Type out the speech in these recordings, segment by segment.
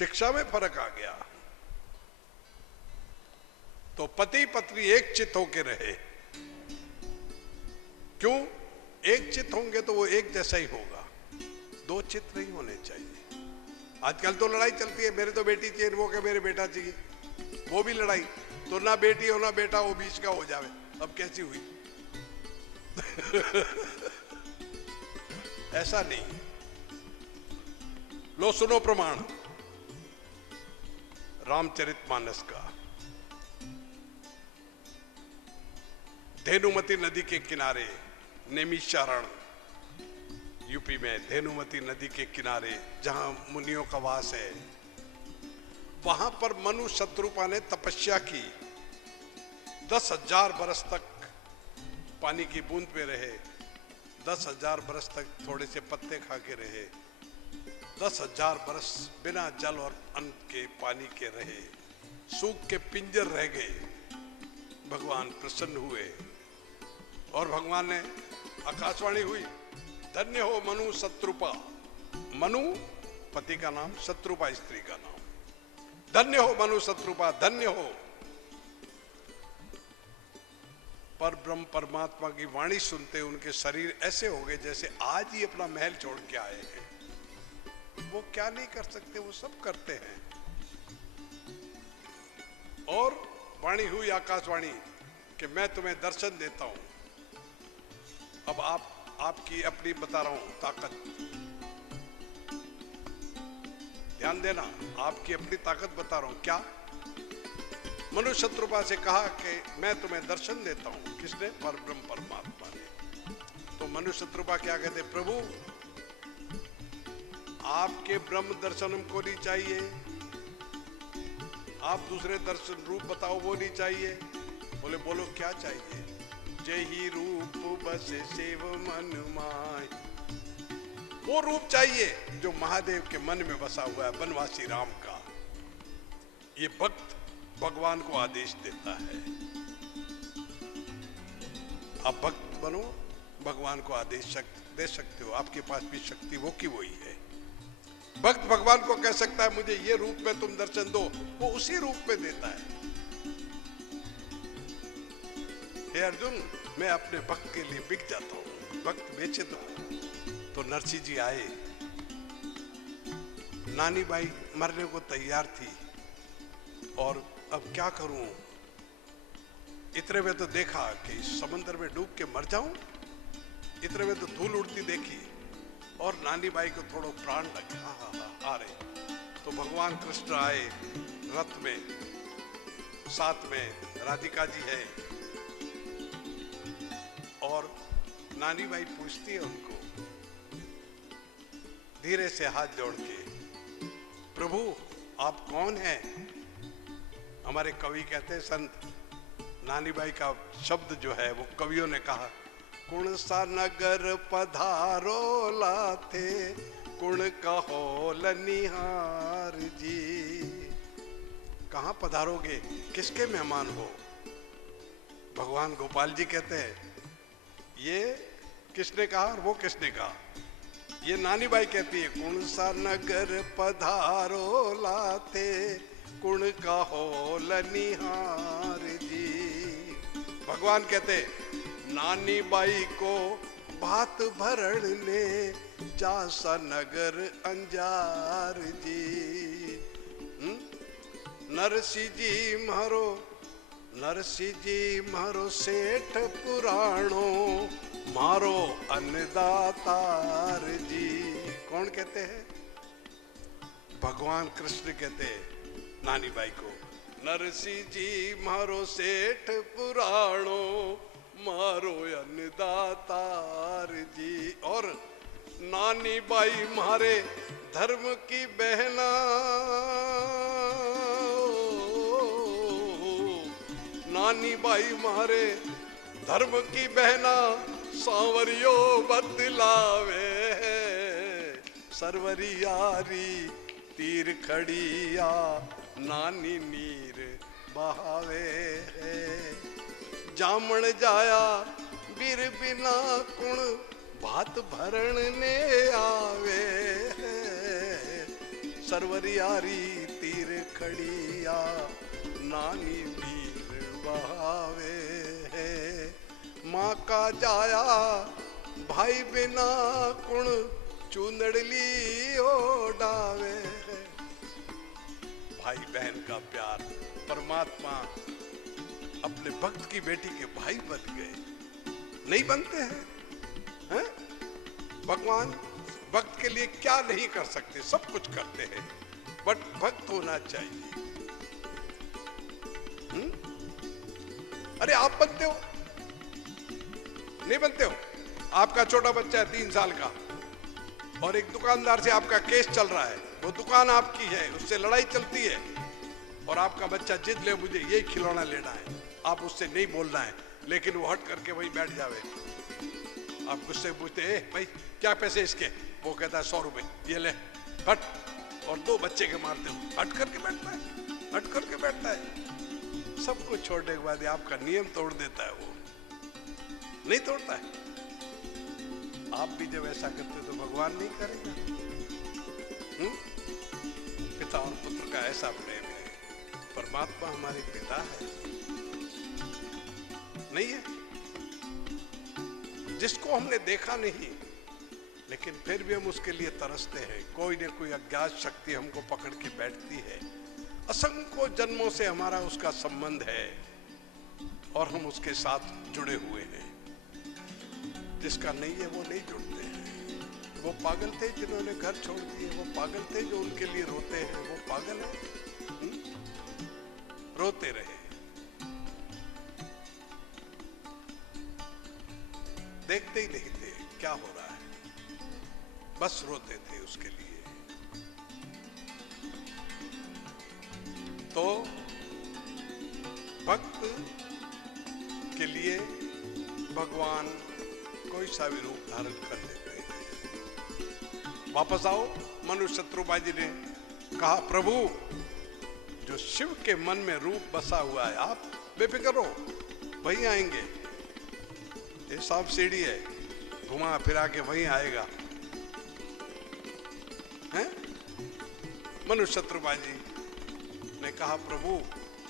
शिक्षा में फर्क आ गया। तो पति पत्नी एक चित्त होके रहे। क्यों? एक चित्त होंगे तो वो एक जैसा ही होगा, दो चित्त नहीं होने चाहिए। आजकल तो लड़ाई चलती है, मेरे तो बेटी चाहिए, वो के मेरे बेटा चाहिए, वो भी लड़ाई। तो ना बेटी हो ना बेटा, वो बीच का हो जावे। अब कैसी हुई? ऐसा नहीं। लो सुनो प्रमाण रामचरितमानस का। धेनुमती नदी के किनारे, नैमिषारण्य यूपी में, धेनुमती नदी के किनारे जहां मुनियों का वास है, वहां पर मनु शत्रुपा ने तपस्या की। 10,000 बरस तक पानी की बूंद पे रहे, 10,000 बरस तक थोड़े से पत्ते खा के रहे, 10,000 बरस बिना जल और अन्न के पानी के रहे, सूख के पिंजर रह गए। भगवान प्रसन्न हुए और भगवान ने आकाशवाणी हुई, धन्य हो मनु शत्रुपा। मनु पति का नाम, शत्रुपा स्त्री का नाम। धन्य हो मनु शत्रुपा, धन्य हो। पर ब्रह्म परमात्मा की वाणी सुनते उनके शरीर ऐसे हो गए जैसे आज ही अपना महल छोड़ के आए हैं। वो क्या नहीं कर सकते, वो सब करते हैं। और वाणी हुई आकाशवाणी कि मैं तुम्हें दर्शन देता हूं। अब आपकी अपनी बता रहा हूं ताकत, ध्यान देना, आपकी अपनी ताकत बता रहा हूं। क्या? मनु शत्रुपा से कहा कि मैं तुम्हें दर्शन देता हूं। किसने? परब्रह्म परमात्मा ने। तो मनु शत्रुपा क्या कहते? प्रभु आपके ब्रह्म दर्शन हमको नहीं चाहिए, आप दूसरे दर्शन रूप बताओ, वो नहीं चाहिए। बोले बोलो क्या चाहिए? जय ही रूप बस सेव मन माय। वो रूप चाहिए जो महादेव के मन में बसा हुआ है, बनवासी राम का। ये भक्त भगवान को आदेश देता है, आप भक्त बनो, भगवान को आदेश दे सकते हो। आपके पास भी शक्ति वो की वही है। भक्त भगवान को कह सकता है मुझे ये रूप में तुम दर्शन दो, वो उसी रूप में देता है। हे अर्जुन, मैं अपने भक्त के लिए बिक जाता हूं, भक्त बेचे तो नरसिंह जी आए। नानी बाई मरने को तैयार थी और अब क्या करूं? इतने में तो देखा कि इस समंदर में डूब के मर जाऊं। इतने में तो धूल उड़ती देखी और नानी बाई को थोड़ा प्राण लगे। आ रहे तो भगवान कृष्ण आए रथ में, साथ में राधिका जी है। और नानी बाई पूछती है उनको धीरे से हाथ जोड़ के, प्रभु आप कौन हैं? हमारे कवि कहते हैं, संत नानी बाई का शब्द जो है वो कवियों ने कहा, कुण सा नगर पधारो लाथे, कुण कहो लनिहार जी। कहाँ पधारोगे, किसके मेहमान हो? भगवान गोपाल जी कहते हैं, ये किसने कहा और वो किसने कहा? ये नानी बाई कहती है, कुण सा नगर पधारो लाथे, कुण कहो लनिहार जी। भगवान कहते, नानी बाई को भात भरण ले, जासा नगर अंजार जी। नरसिंह जी मारो सेठ पुराणो, मारो अन्नदातार जी। कौन कहते हैं? भगवान कृष्ण कहते हैं नानी बाई को, नरसिंह जी मारो सेठ पुराणो, मारो अन्नदातार जी। और नानी बाई मारे धर्म की बहना, नानी बाई मारे धर्म की बहना, सांवरियो बदलावे, सरवरियारी तीर खड़िया, नानी नीर बहावे। जामण जाया बीर बिना, कुण भात भरण ने आवे, सरवरियारी तीर खड़िया नानी नीर बहावे है। माँ का जाया भाई बिना कुण चुंदड़ली ओढ़ावे है। भाई बहन का प्यार, परमात्मा अपने भक्त की बेटी के भाई बन गए, नहीं बनते हैं? भगवान भक्त के लिए क्या नहीं कर सकते, सब कुछ करते हैं, बट भक्त होना चाहिए। अरे आप बनते हो, नहीं बनते हो? आपका छोटा बच्चा है 3 साल का और एक दुकानदार से आपका केस चल रहा है, वो दुकान आपकी है, उससे लड़ाई चलती है और आपका बच्चा जिद ले मुझे यही खिलौना लेना है, आप उससे नहीं बोलना है, लेकिन वो हट करके वहीं बैठ जावे। आप गुस्से पूछते हैं भाई क्या पैसे इसके, वो कहता है 100 रुपए, ये ले, हट, और 2 बच्चे के मारते हो, हट करके बैठता है, हट करके बैठता है। सब कुछ छोड़ने के बाद आपका नियम तोड़ देता है, वो नहीं तोड़ता है। आप भी जब ऐसा करते तो भगवान नहीं करेगा? पिता और पुत्र का ऐसा प्रेम है, परमात्मा हमारे पिता है, नहीं है? जिसको हमने देखा नहीं, लेकिन फिर भी हम उसके लिए तरसते हैं। कोई न कोई अज्ञात शक्ति हमको पकड़ के बैठती है। असंख्य जन्मों से हमारा उसका संबंध है और हम उसके साथ जुड़े हुए हैं। जिसका नहीं है वो नहीं जुड़ते हैं। वो पागल थे जिन्होंने घर छोड़ दिए, वो पागल थे जो उनके लिए रोते हैं, वो पागल है, रोते रहे, देखते ही नहीं थे क्या हो रहा है, बस रोते थे उसके लिए। तो भक्त के लिए भगवान कोई सा भी रूप धारण कर लेते हैं। वापस आओ, मनुष्य शत्रुपा जी ने कहा प्रभु जो शिव के मन में रूप बसा हुआ है, आप बेफिक्र हो, वहीं आएंगे। ये सांप सीढ़ी है, घुमा फिरा के वहीं आएगा। हैं? मनुष्य शत्रुपा जी ने कहा प्रभु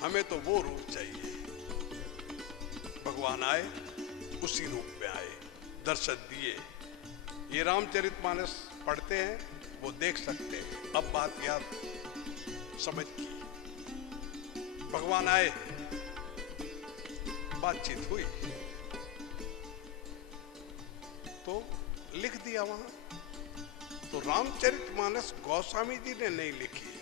हमें तो वो रूप चाहिए। भगवान आए, उसी रूप में आए, दर्शन दिए। ये रामचरितमानस पढ़ते हैं, वो देख सकते हैं। अब बात याद समझ की, भगवान आए, बातचीत हुई, तो लिख दिया वहां। तो रामचरितमानस गोस्वामी जी ने नहीं लिखी है,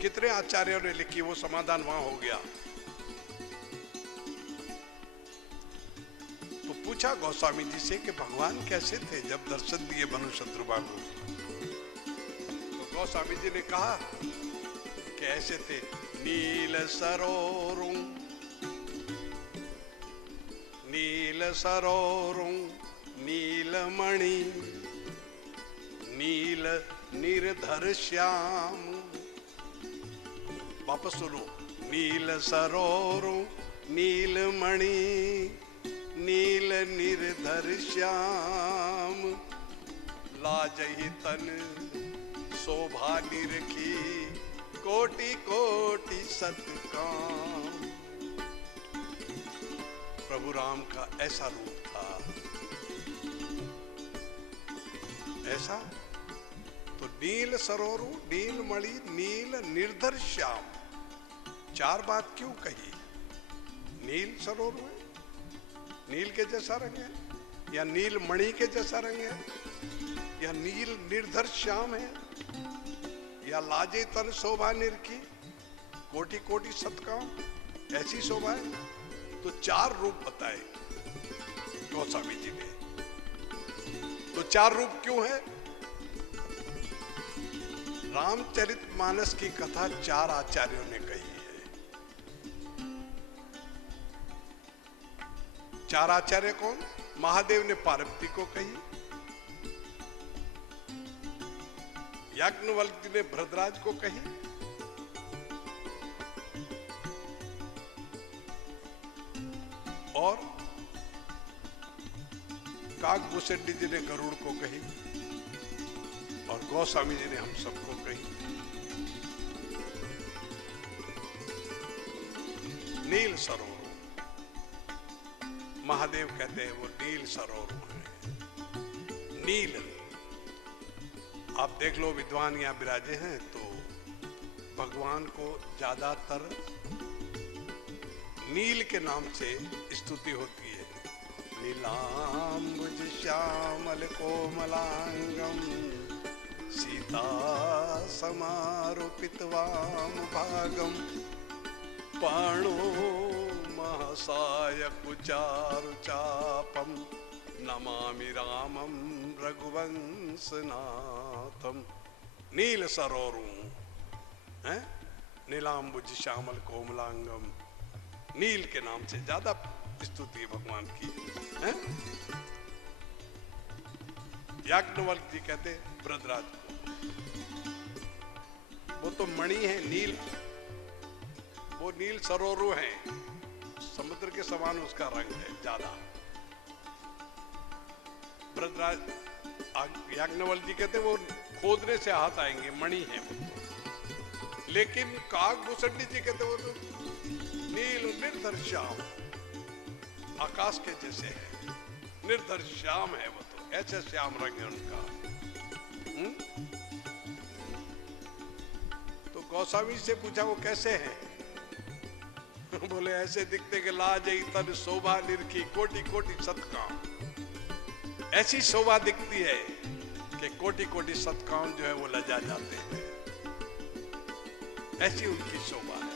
कितने आचार्यों ने लिखी, वो समाधान वहां हो गया। तो पूछा गोस्वामी जी से कि भगवान कैसे थे जब दर्शन दिए मनुष्य शत्रुपा को। तो गोस्वामी जी ने कहा कि ऐसे थे, नील सरोरुं, नील सरोरुं नीलमणि, नील निर्धर श्याम। वापस सुनो, नील सरोरुं नीलमणि, नील निर्धर श्याम। लाजहि तन शोभा निरखी, कोटि कोटि सत्काम। प्रभु राम का ऐसा रूप था, ऐसा। तो नील सरोरु, नील मणि, नील निर्धर श्याम, 4 बात क्यों कही? नील सरोरु है, नील के जैसा रंग है, या नील मणि के जैसा रंग है, या नील निर्धर श्याम है, या लाजे तन शोभा निरखी, कोटि कोटि सत्काम, ऐसी शोभा है। तो 4 रूप बताए गोस्वामी जी ने। तो 4 रूप क्यों है? रामचरितमानस की कथा 4 आचार्यों ने कही है। 4 आचार्य कौन? महादेव ने पार्वती को कही, याज्ञवल्क्य ने भरद्वाज को कही, और काकभूषणी जी ने गरुड़ को कही, और गोस्वामी जी ने हम सबको कही। नील सरोवर, महादेव कहते हैं वो नील सरोवर है। नील, आप देख लो विद्वान यहाँ विराजे हैं तो भगवान को ज्यादातर नील के नाम से स्तुति होती है। नीलांबुज श्यामल कोमलांगम सीता समारोपित वाम भागम पाणो महसाय कुचारु चापम नमामि रामम रघुवंशनाथम। नील सरोरू है, नीलांबुज श्यामल कोमलांगम, नील के नाम से ज्यादा स्तुति भगवान की है। याज्ञवल्क्य जी कहते वृद्धराज को, वो तो मणि है नील, वो नील सरोरू है, समुद्र के समान उसका रंग है ज्यादा। वृद्धराज याज्ञवल्क्य जी कहते वो खोदने से हाथ आएंगे, मणि है वो तो। लेकिन काकभूषणी जी कहते वो तो नील निर्धर श्याम, आकाश के जैसे है, निर्धर श्याम है वो तो, ऐसे श्याम रंग है उनका। तो गोस्वामी से पूछा वो कैसे हैं? बोले ऐसे दिखते कि लाजई तन शोभा निरखी कोटि कोटि सतकाम। ऐसी शोभा दिखती है कि कोटि कोटि सतकाम जो है वो लजा जाते हैं, ऐसी उनकी शोभा है।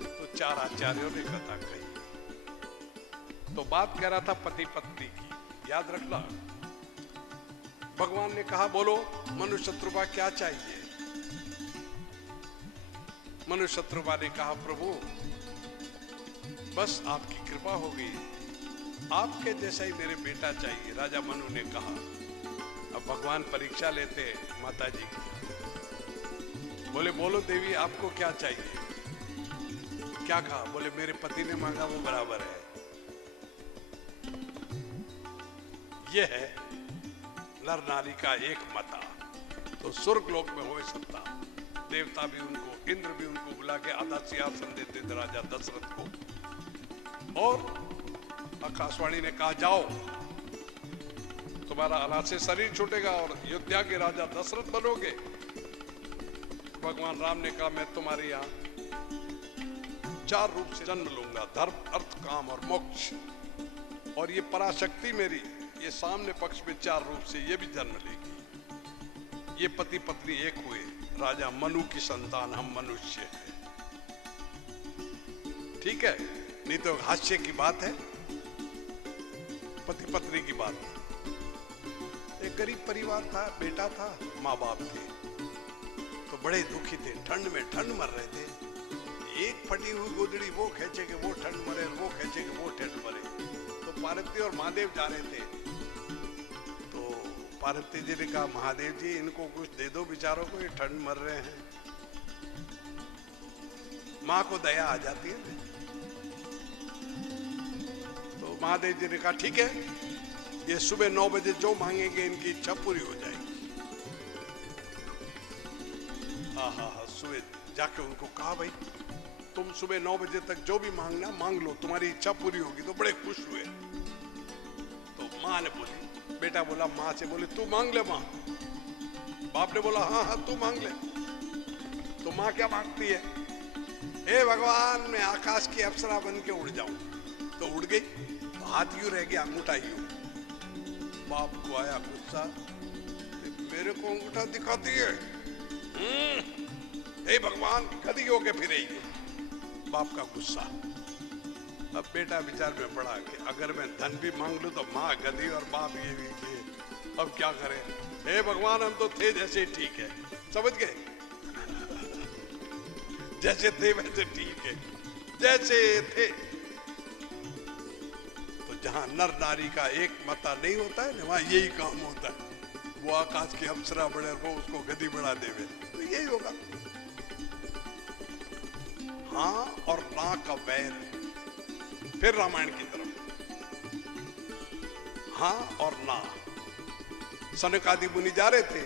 तो चार आचार्यों ने कथा कही। तो बात कह रहा था पति पत्नी की, याद रखना। भगवान ने कहा बोलो मनुष्य शत्रुपा क्या चाहिए? मनुष्य शत्रुपा ने कहा प्रभु बस आपकी कृपा हो गई, आपके जैसा ही मेरे बेटा चाहिए। राजा मनु ने कहा। अब भगवान परीक्षा लेते हैं माता जी की। बोले बोलो देवी आपको क्या चाहिए? क्या कहा? बोले मेरे पति ने मांगा वो बराबर है। ये है नर नारी का एक मता। तो स्वर्ग लोक में हो सकता, देवता भी उनको, इंद्र भी उनको बुला के आधा सिंहासन देते थे राजा दशरथ को। और आकाशवाणी ने कहा जाओ तुम्हारा अनाथ से शरीर छूटेगा और अयोध्या के राजा दशरथ बनोगे। भगवान राम ने कहा मैं तुम्हारे यहाँ 4 रूप से जन्म लूंगा, धर्म अर्थ काम और मोक्ष। और ये पराशक्ति मेरी ये सामने पक्ष में 4 रूप से ये भी जन्म लेगी। ये पति पत्नी एक हुए, राजा मनु की संतान, हम मनुष्य हैं। ठीक है, नहीं तो हास्य की बात है, पति पत्नी की बात। एक गरीब परिवार था, बेटा था, माँ बाप थे, तो बड़े दुखी थे, ठंड मर रहे थे। एक फटी हुई गोदड़ी वो खेचे कि वो ठंड मरे, वो खेचे कि वो ठंड मरे। तो पार्वती और महादेव जा रहे थे। तो पार्वती जी ने कहा महादेव जी इनको कुछ दे दो बेचारों को, ये ठंड मर रहे हैं। माँ को दया आ जाती है। तो महादेव जी ने कहा ठीक है, ये सुबह 9 बजे जो मांगेंगे इनकी इच्छा पूरी हो जाएगी। सुबह जाके उनको कहा भाई तुम सुबह 9 बजे तक जो भी मांगना मांग लो, तुम्हारी इच्छा पूरी होगी। तो बड़े खुश हुए। तो माँ ने बोली, बेटा बोला माँ से, बोले तू मांग ले माँ। बाप ने बोला हाँ तू मांग ले। तो माँ क्या मांगती है? हे भगवान मैं आकाश की अप्सरा बन के उड़ जाऊं। तो उड़ गई, तो हाथ यूं रह गया, अंगूठा यूं। बाप को आया गुस्सा, मेरे को अंगूठा दिखाती है, हे भगवान गधी होके फिरेगी। बाप का गुस्सा। अब बेटा विचार में पड़ा कि अगर मैं धन भी मांग लूं तो माँ गधी और बाप ये भी थे, अब क्या करें? हे भगवान हम तो थे जैसे ठीक है। समझ गए? जैसे थे वैसे ठीक है, जैसे थे। तो जहां नर नारी का एक मता नहीं होता है ना, वहां यही काम होता है। वो आकाश की अप्सरा बड़े, वो उसको गधी बढ़ा देवे, तो यही होगा। हाँ और ना का वैर। फिर रामायण की तरफ। हाँ और ना। सनक आदि मुनि जा रहे थे,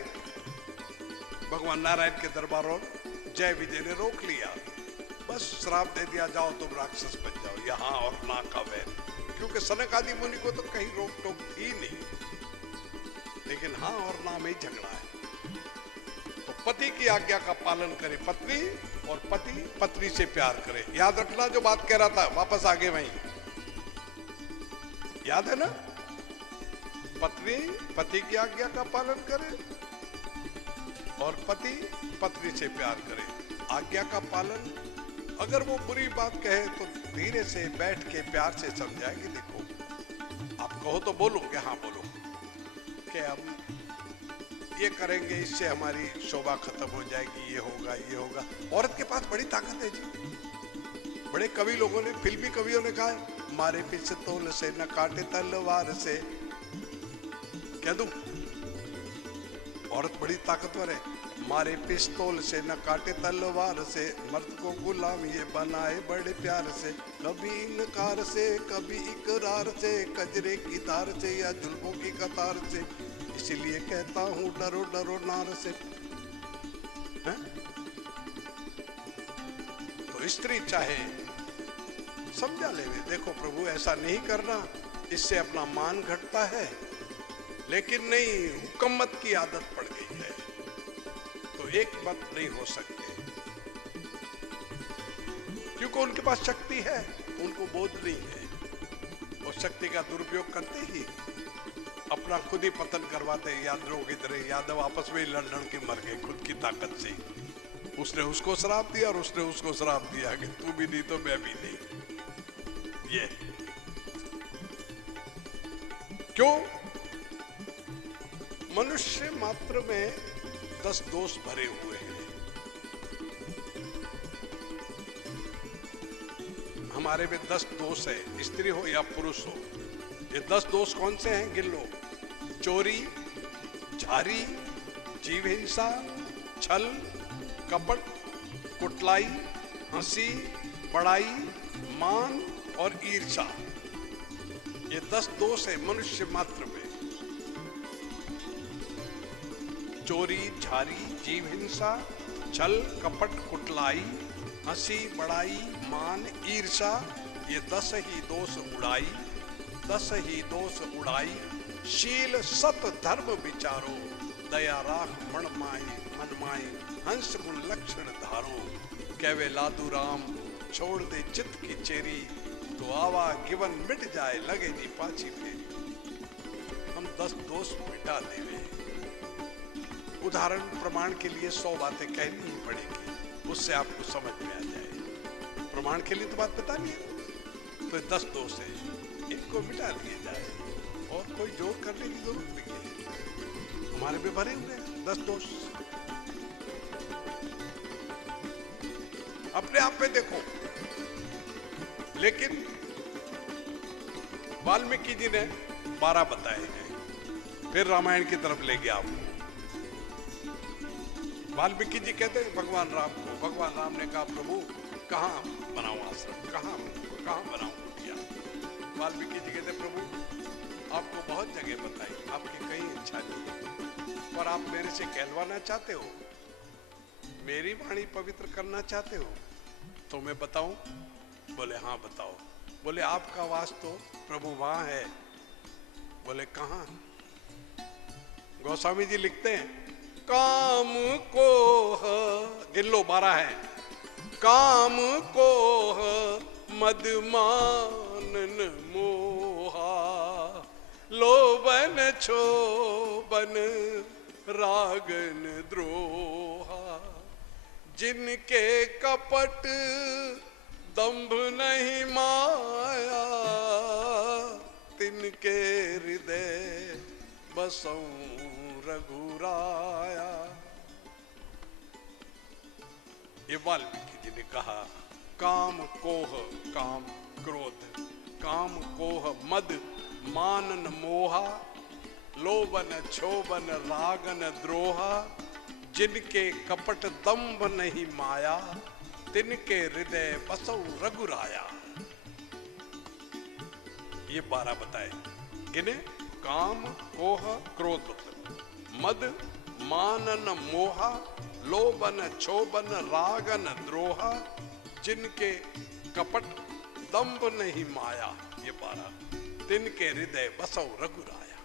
भगवान नारायण के दरबार और जय विजय ने रोक लिया, बस श्राप दे दिया, जाओ तुम राक्षस बन जाओ, यहाँ और ना का वैर। क्योंकि सनक आदि मुनि को तो कहीं रोक टोक थी नहीं, लेकिन हाँ और ना में झगड़ा है। तो पति की आज्ञा का पालन करे पत्नी, और पति पत्नी से प्यार करे। याद रखना जो बात कह रहा था, वापस आगे वहीं, याद है ना? पत्नी पति की आज्ञा का पालन करे और पति पत्नी से प्यार करे। आज्ञा का पालन, अगर वो बुरी बात कहे तो धीरे से बैठ के प्यार से समझाए कि देखो, आप कहो तो बोलो कि हाँ बोलो, कि हम ये करेंगे, इससे हमारी शोभा खत्म हो जाएगी, ये होगा ये होगा। औरत के पास बड़ी ताकत है जी। बड़े कवि लोगों ने, फिल्मी कवियों ने कहा है, मारे पिस्तौल से न काटे तलवार से। कह दूं, औरत बड़ी ताकतवर है। मारे पिस्तौल से न काटे तलवार से, मर्द को गुलाम ये बनाए बड़े प्यार से। कभी इनकार से कभी इकरार से, कजरे की धार से या जुल्फों की कतार से, इसीलिए कहता हूँ डरो डरो नार से। है? तो स्त्री चाहे समझा ले, देखो प्रभु ऐसा नहीं करना, इससे अपना मान घटता है, लेकिन नहीं, हुकूमत की आदत पड़ गई है तो एक मत नहीं हो सकते, क्योंकि उनके पास शक्ति है, उनको बोध नहीं है, और शक्ति का दुरुपयोग करते ही अपना खुद ही पतन करवाते। यादव आपस में लड़ के मर गए खुद की ताकत से। उसने उसको श्राप दिया और उसने उसको श्राप दिया कि तू भी नहीं तो मैं भी नहीं। ये क्यों? मनुष्य मात्र में 10 दोष भरे हुए हैं। हमारे में 10 दोष है, स्त्री हो या पुरुष हो। ये 10 दोष कौन से हैं? गिन लो। चोरी, झारी, जीव हिंसा, छल, कपट, कुटलाई, हंसी, बड़ाई, मान और ईर्ष्या। ये 10 दोष है मनुष्य मात्र में। चोरी, झारी, जीव हिंसा, छल, कपट, कुटलाई, हंसी, बड़ाई, मान, ईर्ष्या, ये 10 ही दोष उड़ाई, 10 ही दोष उड़ाई। शील सत धर्म विचारो, दया राख मन माई, हंस गुण लक्षण धारो। कहवे लादू राम छोड़ दे चित्त की चेरी, तो आवा गिवन मिट जाए लगे नी पाची फेरी। हम 10 दोष मिटा देवे। उदाहरण प्रमाण के लिए 100 बातें कहनी ही पड़ेगी, उससे आपको समझ में आ जाए। प्रमाण के लिए तो बात बतानी है, तो 10 दोष है, इनको मिटा दिए जाए और कोई जोर करने की जरूरत नहीं है। हमारे में भरे हुए 10 दोष। अपने आप में देखो। लेकिन वाल्मीकि जी ने 12 बताए हैं। फिर रामायण की तरफ ले गया आपको। वाल्मीकि जी कहते हैं भगवान राम को, भगवान राम ने कहा प्रभु कहाँ बनाऊं आश्रम, कहाँ बनाऊं कुटिया। वाल्मीकि जी कहते प्रभु आपको बहुत जगह बताई, आपकी कहीं इच्छा नहीं, पर आप मेरे से कहलवाना चाहते हो, मेरी वाणी पवित्र करना चाहते हो, तो मैं बताऊं? बोले हाँ बताओ। बोले आपका वास तो प्रभु वहां है। बोले कहाँ? गोस्वामी जी लिखते हैं काम कोह, गिन लो 12 है। काम कोह मद मानन मोहा, लोभन क्षोभन रागन द्रोहा। जिनके कपट दंभ नहीं माया, तिनके हृदय बसौं रघुराया। ये वाल्मीकि जी ने कहा काम कोह, काम क्रोध, काम कोह मद मानन मोहा, लोभन क्षोभन रागन द्रोहा। जिनके कपट दंभ नहीं माया, तिनके हृदय बसौ रघुराया। ये 12 बताए। गिने? काम कोह क्रोध, मद मानन मोहा, लोभन क्षोभन रागन द्रोहा, जिनके कपट दंभ नहीं माया, ये पारा, तिनके हृदय बसौ रघुराया।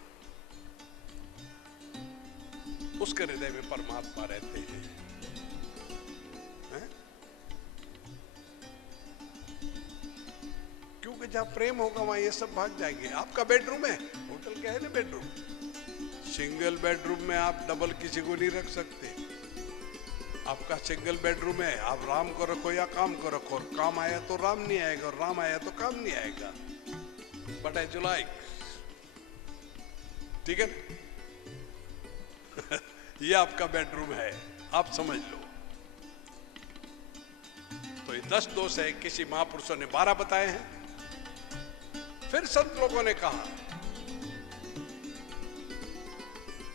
उसके हृदय में परमात्मा रहते हैं, हैं? क्योंकि जहां प्रेम होगा वहां ये सब भाग जाएंगे। आपका बेडरूम है, होटल क्या है ना बेडरूम, सिंगल बेडरूम में आप डबल किसी को नहीं रख सकते। आपका सिंगल बेडरूम है, आप राम को रखो या काम को रखो, और काम आया तो राम नहीं आएगा, और राम आया तो काम नहीं आएगा। बट एज यू लाइक, ठीक है ना? ये आपका बेडरूम है, आप समझ लो। तो ये 10 दोष है, किसी महापुरुषों ने 12 बताए हैं। फिर संत लोगों ने कहा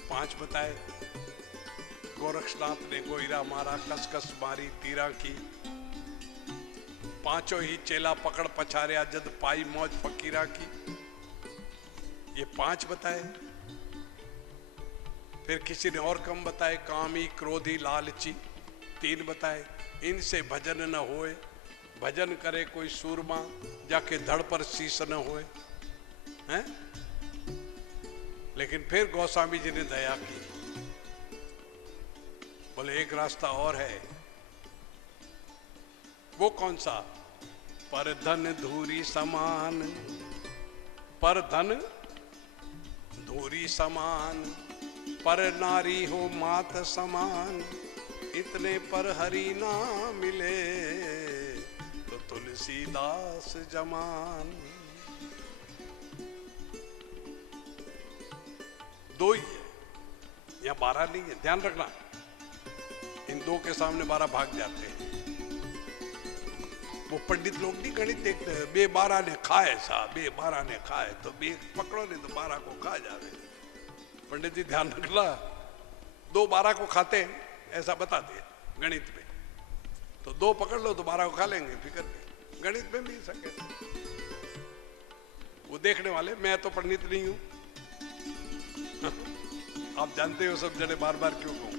5 बताए। गोरक्षनाथ ने गोईरा मारा, कसकस मारी तीरा की, पांचों ही चेला पकड़ पछाड़िया, जद पाई मौज फकीरा की। ये 5 बताए। फिर किसी ने और कम बताए, कामी क्रोधी लालची 3 बताए। इनसे भजन न होए, भजन करे कोई सूरमा, जाके धड़ पर शीश न होए, हैं? लेकिन फिर गोस्वामी जी ने दया की, बोले एक रास्ता और है। वो कौन सा? पर धन धूरी समान, पर धन धूरी समान, पर नारी हो मात समान, इतने पर हरि ना मिले तो तुलसीदास जमान। 2 ही है, यहां 12 नहीं है, ध्यान रखना। इन 2 के सामने 12 भाग जाते हैं। वो पंडित लोग नहीं गणित देखते हैं, बे 12 ने खाए साहब, बे 12 ने खाए, तो बे पकड़ो नहीं तो 12 को खा जावे। पंडित जी ध्यान रखना, 2 12 को खाते हैं, ऐसा बताते हैं गणित में। तो 2 पकड़ लो तो 12 को खा लेंगे, फिक्र नहीं। गणित में भी सके वो देखने वाले, मैं तो पंडित नहीं हूं। आप जानते हो सब जने, बार बार क्यों कहूं।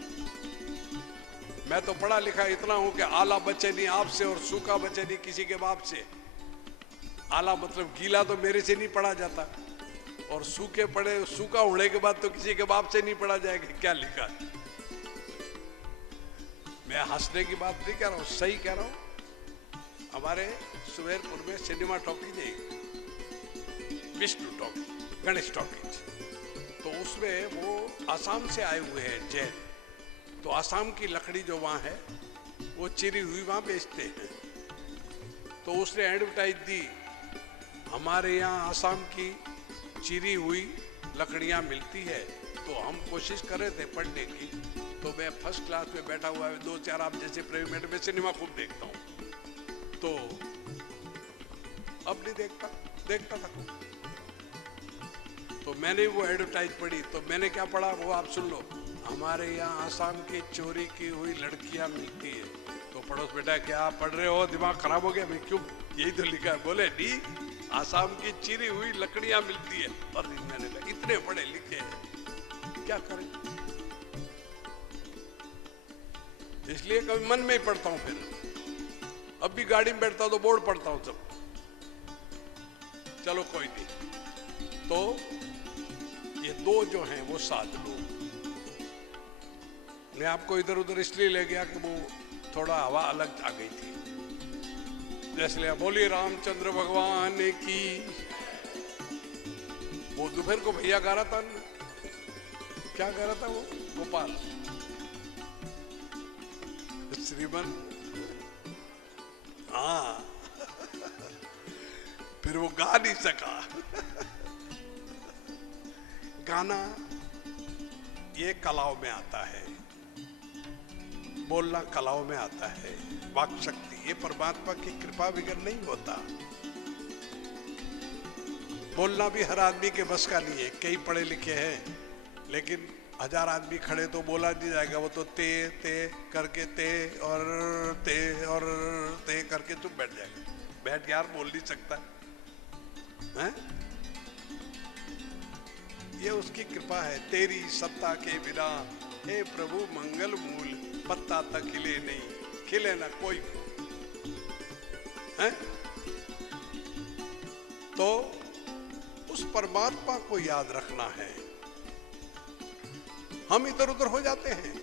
मैं तो पढ़ा लिखा इतना हूं कि आला बचे नहीं आपसे और सूखा बचे नहीं किसी के बाप से। आला मतलब गीला तो मेरे से नहीं पढ़ा जाता, और सूखे पढ़े, सूखा उड़े के बाद तो किसी के बाप से नहीं पढ़ा जाएगा। क्या लिखा है? मैं हंसने की बात नहीं कह रहा हूं, सही कह रहा हूं। हमारे सुमेरपुर में सिनेमा टॉकीज है, विष्णु टॉकीज, गणेश टॉकीज। तो उसमें वो आसाम से आए हुए हैं जैन, तो आसाम की लकड़ी जो वहाँ है वो चिरी हुई वहाँ बेचते हैं। तो उसने एडवर्टाइज दी, हमारे यहाँ आसाम की चिरी हुई लकड़ियाँ मिलती है। तो हम कोशिश कर रहे थे पढ़ने की, तो मैं फर्स्ट क्लास में बैठा हुआ है, 2-4 आप जैसे प्राइवेट में सिनेमा खूब देखता हूँ। तो अब नहीं देखता था। तो मैंने वो एडवर्टाइज पढ़ी, तो मैंने क्या पढ़ा वो आप सुन लो। हमारे यहाँ आसाम की चोरी की हुई लड़कियां मिलती है। तो पड़ोस बेटा क्या आप पढ़ रहे हो, दिमाग खराब हो गया? मैं क्यों, यही तो लिखा है। बोले नहीं, आसाम की चिरी हुई लकड़ियां मिलती है। और मैंने कहा इतने पढ़े लिखे हैं, क्या करें? इसलिए कभी मन में ही पढ़ता हूं। फिर अब भी गाड़ी में बैठता हूं तो बोर्ड पढ़ता हूं सब। चलो कोई नहीं। तो ये 2 जो हैं वो साध लो। मैं आपको इधर उधर इसलिए ले गया कि वो थोड़ा हवा अलग आ गई थी। जैसे बोलिए रामचंद्र भगवान की। वो दोपहर को भैया गा रहा था, क्या गा रहा था वो? गोपाल श्रीमन, हाँ। फिर वो गा नहीं सका। गाना ये कलाओं में आता है, बोलना कलाओं में आता है। वाक शक्ति ये परमात्मा की कृपा बगैर नहीं होता। बोलना भी हर आदमी के बस का नहीं है। कई पढ़े लिखे हैं, लेकिन 1000 आदमी खड़े तो बोला नहीं जाएगा। वो तो ते करके ते करके चुप बैठ जाएगा। बैठ यार, बोल नहीं सकता है? ये उसकी कृपा है। तेरी सत्ता के बिना हे प्रभु मंगल मूल पत्ता तक खिले नहीं, खिले ना कोई है। तो उस परमात्मा को याद रखना है। हम इधर उधर हो जाते हैं,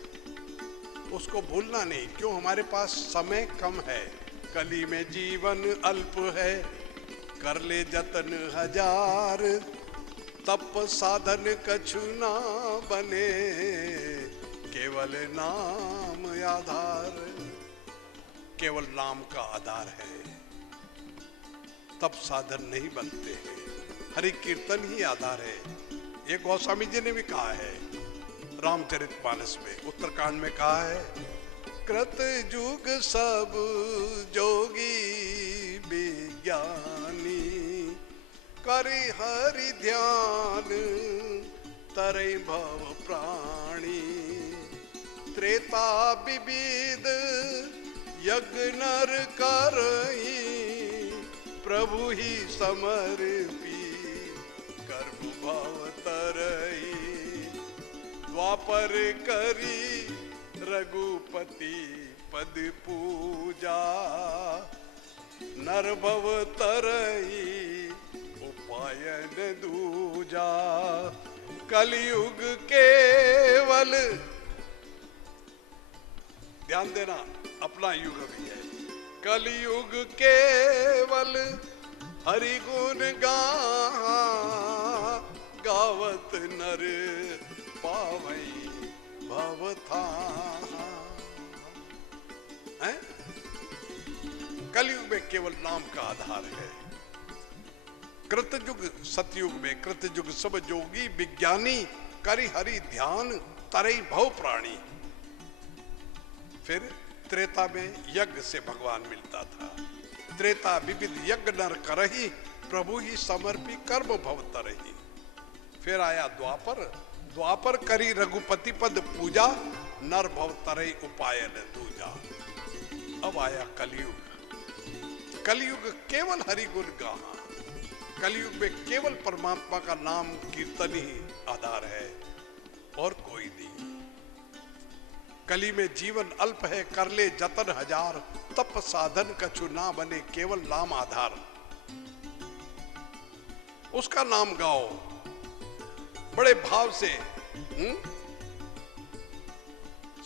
उसको भूलना नहीं। क्यों? हमारे पास समय कम है। कली में जीवन अल्प है, कर ले जतन हजार, तप साधन कछु ना बने, केवल नाम आधार। केवल नाम का आधार है, तप साधन नहीं बनते हैं। हरि कीर्तन ही आधार है। ये गोस्वामी जी ने भी कहा है रामचरितमानस में, उत्तरकांड में कहा है, कृत जुग सब जोगी विज्ञानी, करि हरि ध्यान तरै भव प्राणी, त्रेता विविध यज्ञ नर करई, प्रभु ही समर्पी कर्म भव तरई, द्वापर करी रघुपति पद पूजा, नर भव तरई उपायन दूजा, कलयुग केवल, ध्यान देना अपना युग भी है, कलयुग केवल हरि गुण गावत नर पावई भवथा। कलयुग में केवल नाम का आधार है। कृतयुग सतयुग में कृतयुग सब जोगी विज्ञानी, करि हरि ध्यान तरई भव प्राणी। फिर त्रेता में यज्ञ से भगवान मिलता था। त्रेता विविध यज्ञ नर करही, प्रभु ही समर्पी कर्म भव तरही। फिर आया द्वापर, द्वापर करी रघुपति पद पूजा, नर भव तरई उपायन दूजा। अब आया कलयुग। कलयुग केवल हरि गुण गाहा। कलयुग में केवल परमात्मा का नाम कीर्तन ही आधार है और कोई नहीं। कली में जीवन अल्प है, कर ले जतन हजार, तप साधन कछु ना बने, केवल नाम आधार। उसका नाम गाओ बड़े भाव से।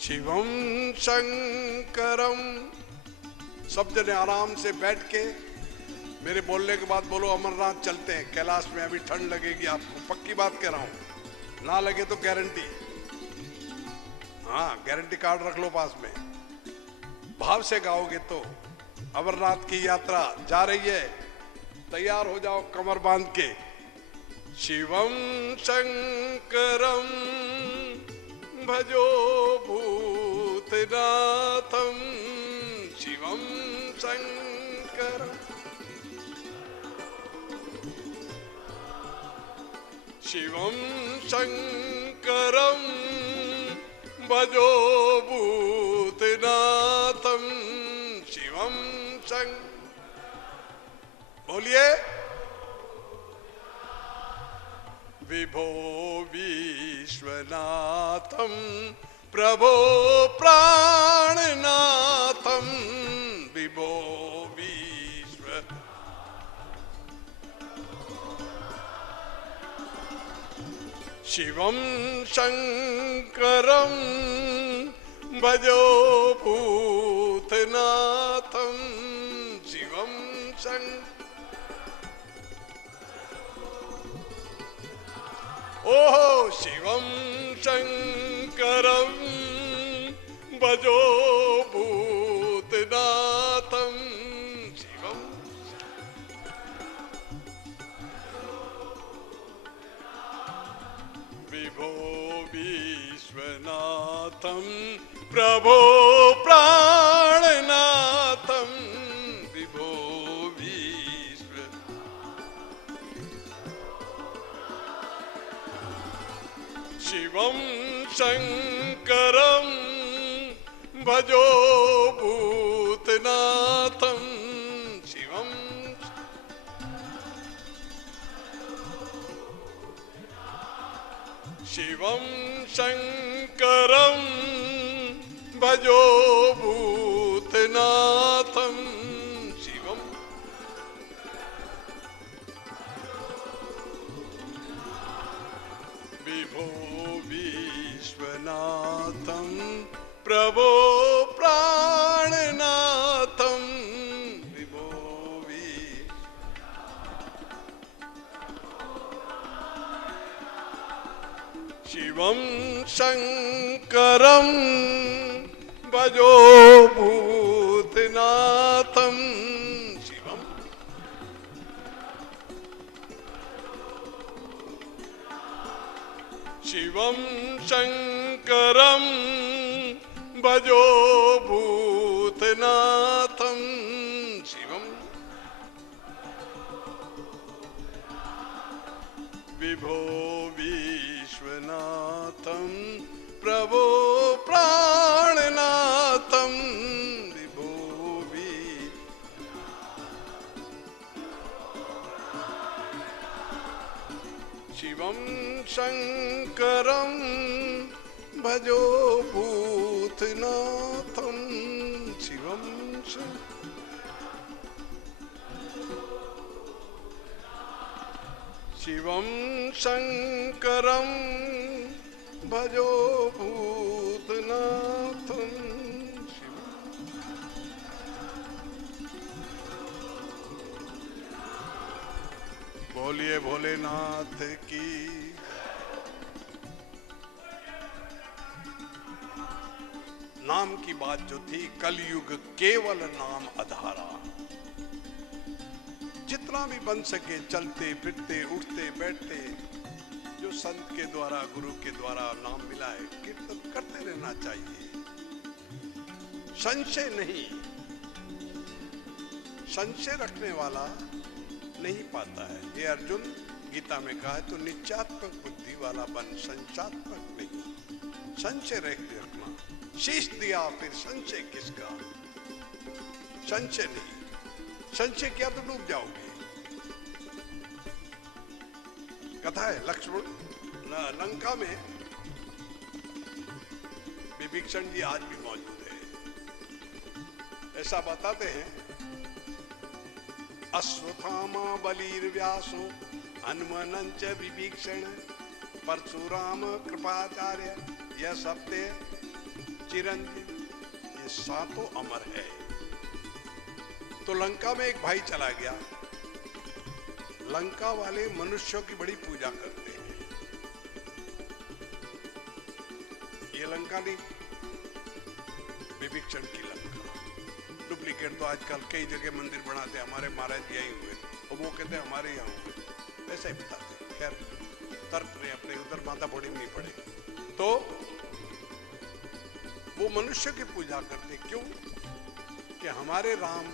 शिवम शंकरम। सब जने आराम से बैठ के मेरे बोलने के बाद बोलो अमरनाथ चलते हैं। कैलाश में अभी ठंड लगेगी आपको, पक्की बात कह रहा हूं। ना लगे तो गारंटी, हाँ गारंटी कार्ड रख लो पास में। भाव से गाओगे तो। अमरनाथ की यात्रा जा रही है, तैयार हो जाओ कमर बांध के। शिवम शंकरम भजो भूतनाथम, शिवम शंकरम, शिवम शंकरम भजो भूतनाथम, शिवम बोलिए। विभो विश्वनाथम प्रभो प्राणनाथम, विभो विश्व, शिवम शंकरम भजो भूतनाथम, शिवम शंकर। ओहो शिवम शंकरम भजो भूतनाथम, शिवम। विभो विश्वनाथम प्रभो प्राणनाथम, विभो विश्व, शिवम शंकरम भजो भूतनाथम, शिवम। शिवम शंकरम भजो भूतनाथम शिवम विभो विश्वनाथम प्रभो प्राणनाथम विभो शिवम शंकरम भजो भूतनाथम शिवम शिवम शंकरम भजो भूतनाथम शिवम विभो विश्वनाथम प्रभो प्राणनाथम विभो शिवम शंकरम भजो भूतनाथम शिवम शिवम शंकरम भजो भूतनाथम बोलिए भोलेनाथ की। नाम की बात जो थी, कलयुग केवल नाम आधारा। जितना भी बन सके चलते फिरते उठते बैठते जो संत के द्वारा गुरु के द्वारा नाम मिला है कीर्तन करते रहना चाहिए। संशय नहीं, संशय रखने वाला नहीं पाता है। ये अर्जुन गीता में कहा है, तो निश्चयात्मक बुद्धि वाला बन, संशयात्मक नहीं। संशय रखना, शीश दिया फिर संशय किसका। संशय नहीं, संशय किया तो डूब जाओगे। कथा है लक्ष्मण लंका में विभीषण जी आज भी मौजूद है। ऐसा बताते हैं, अश्वत्थामा बलिर्व्यासो हनुमंच विभीषण परशुराम कृपाचार्य यह सत्य चिरंजीव, ये सातों अमर है। तो लंका में एक भाई चला गया। लंका वाले मनुष्यों की बड़ी पूजा करते हैं। ये लंका नहीं, विभीषण की लंका। डुप्लीकेट तो आजकल कई जगह मंदिर बनाते हैं, हमारे महाराज जी यही हुए और वो कहते हैं हमारे यहाँ हुए, ऐसा ही बताते। खैर तर्क नहीं, अपने उधर माथा फोड़ी नहीं पड़े। तो वो मनुष्य की पूजा करते, क्यों? कि हमारे राम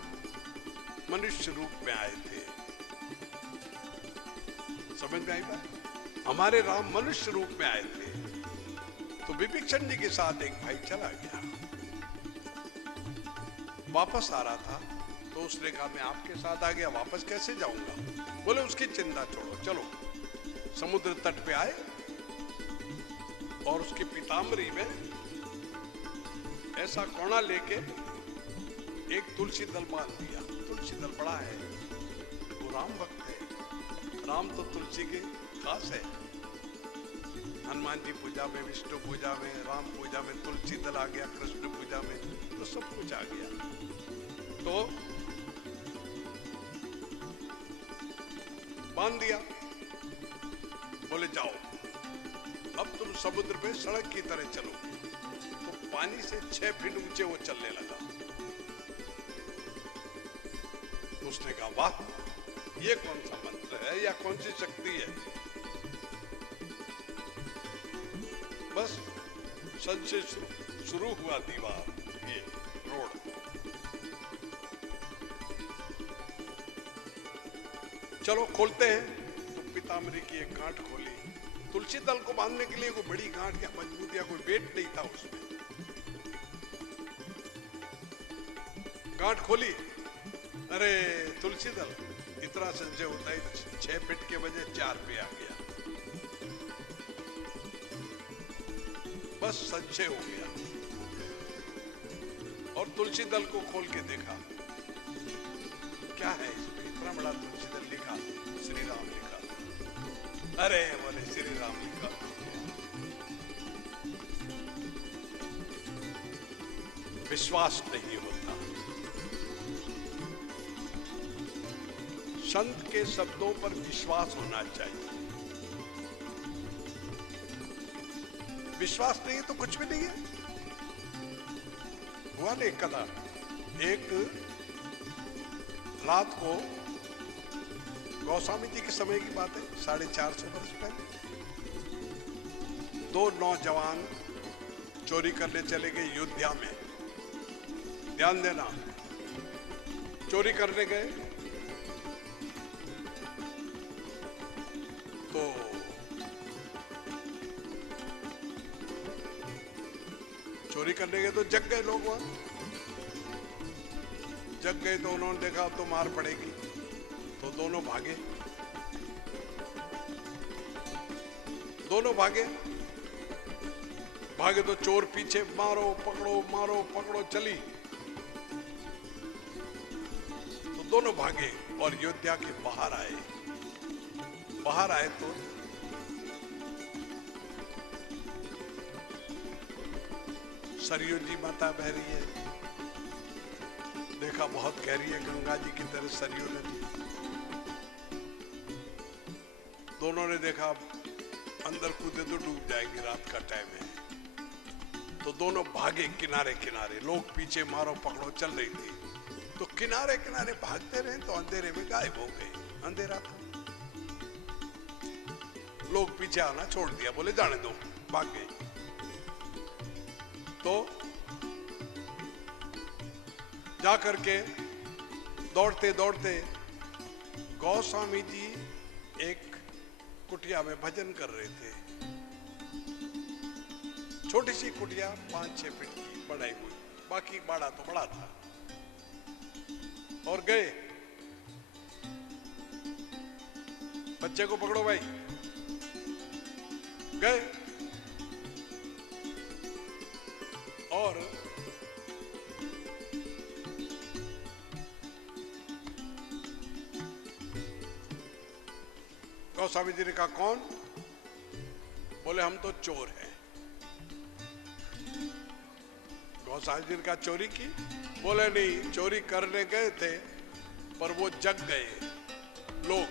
मनुष्य रूप में आए थे। समझ में आई बात? हमारे राम मनुष्य रूप में आए थे। तो विभीषण जी के साथ एक भाई चला गया, वापस आ रहा था। तो उसने कहा मैं आपके साथ आ गया, वापस कैसे जाऊंगा? बोले उसकी चिंता छोड़ो, चलो। समुद्र तट पे आए और उसकी पीताम्बरी में ऐसा कोना लेके एक तुलसी दल बांध दिया। तुलसी दल बड़ा है, वो राम भक्त है। राम तो तुलसी के खास है। हनुमान जी पूजा में, विष्णु पूजा में, राम पूजा में तुलसी दल आ गया, कृष्ण पूजा में तो सब कुछ आ गया। तो बांध दिया, बोले जाओ अब तुम समुद्र पे सड़क की तरह चलो। तो पानी से 6 फीट ऊंचे वो चलने लगा। उसने कहा वाह, ये कौन सा मंत्र है या कौन सी शक्ति है? बस संशय शुरू हुआ। दीवार, ये रोड, चलो खोलते हैं। तो पीताम्बरी की एक गांठ खोली। तुलसी दल को बांधने के लिए कोई बड़ी गांठ या मजबूत या कोई वेट नहीं था उसमें। गांठ खोली, अरे तुलसी दल, इतना संशय होता है, 6 फीट के बजाय 4 पे आ गया। बस संशय हो गया। और तुलसी दल को खोल के देखा, क्या है इसमें, इतना बड़ा तुलसी दल लिखा, श्री राम लिखा। अरे बोले श्री राम लिखा। विश्वास नहीं होता। संत के शब्दों पर विश्वास होना चाहिए। विश्वास नहीं है तो कुछ भी नहीं है। हुआ नहीं कदा, एक रात को गोस्वामी जी के समय की बात है, 450 वर्ष पहले, दो नौजवान चोरी करने चले गए अयोध्या में। ध्यान देना, चोरी करने गए तो जग गए लोग। वहां जग गए तो उन्होंने देखा अब तो मार पड़ेगी, तो दोनों भागे। तो चोर पीछे, मारो पकड़ो चली, तो दोनों भागे और अयोध्या के बाहर आए तो सरयू जी माता बह रही है। देखा बहुत गहरी है, गंगा जी की तरह सरयू नदी। दोनों ने देखा अंदर कूदे तो डूब जाएगी, रात का टाइम है। तो दोनों भागे किनारे, लोग पीछे मारो पकड़ो चल रही थी। तो किनारे भागते रहे तो अंधेरे में गायब हो गए। अंधेरा था, लोग पीछे आना छोड़ दिया, बोले जाने दो, भाग गए। तो जा करके दौड़ते गोस्वामी जी एक कुटिया में भजन कर रहे थे। छोटी सी कुटिया 5-6 फीट की बनाई हुई, बाकी बाड़ा तो बड़ा था। और गए, बच्चे को पकड़ो भाई, गए और गोस्वामी जी ने कहा कौन? बोले हम तो चोर हैं। गोस्वामी जी ने कहा चोरी की? बोले नहीं, चोरी करने गए थे पर वो जग गए लोग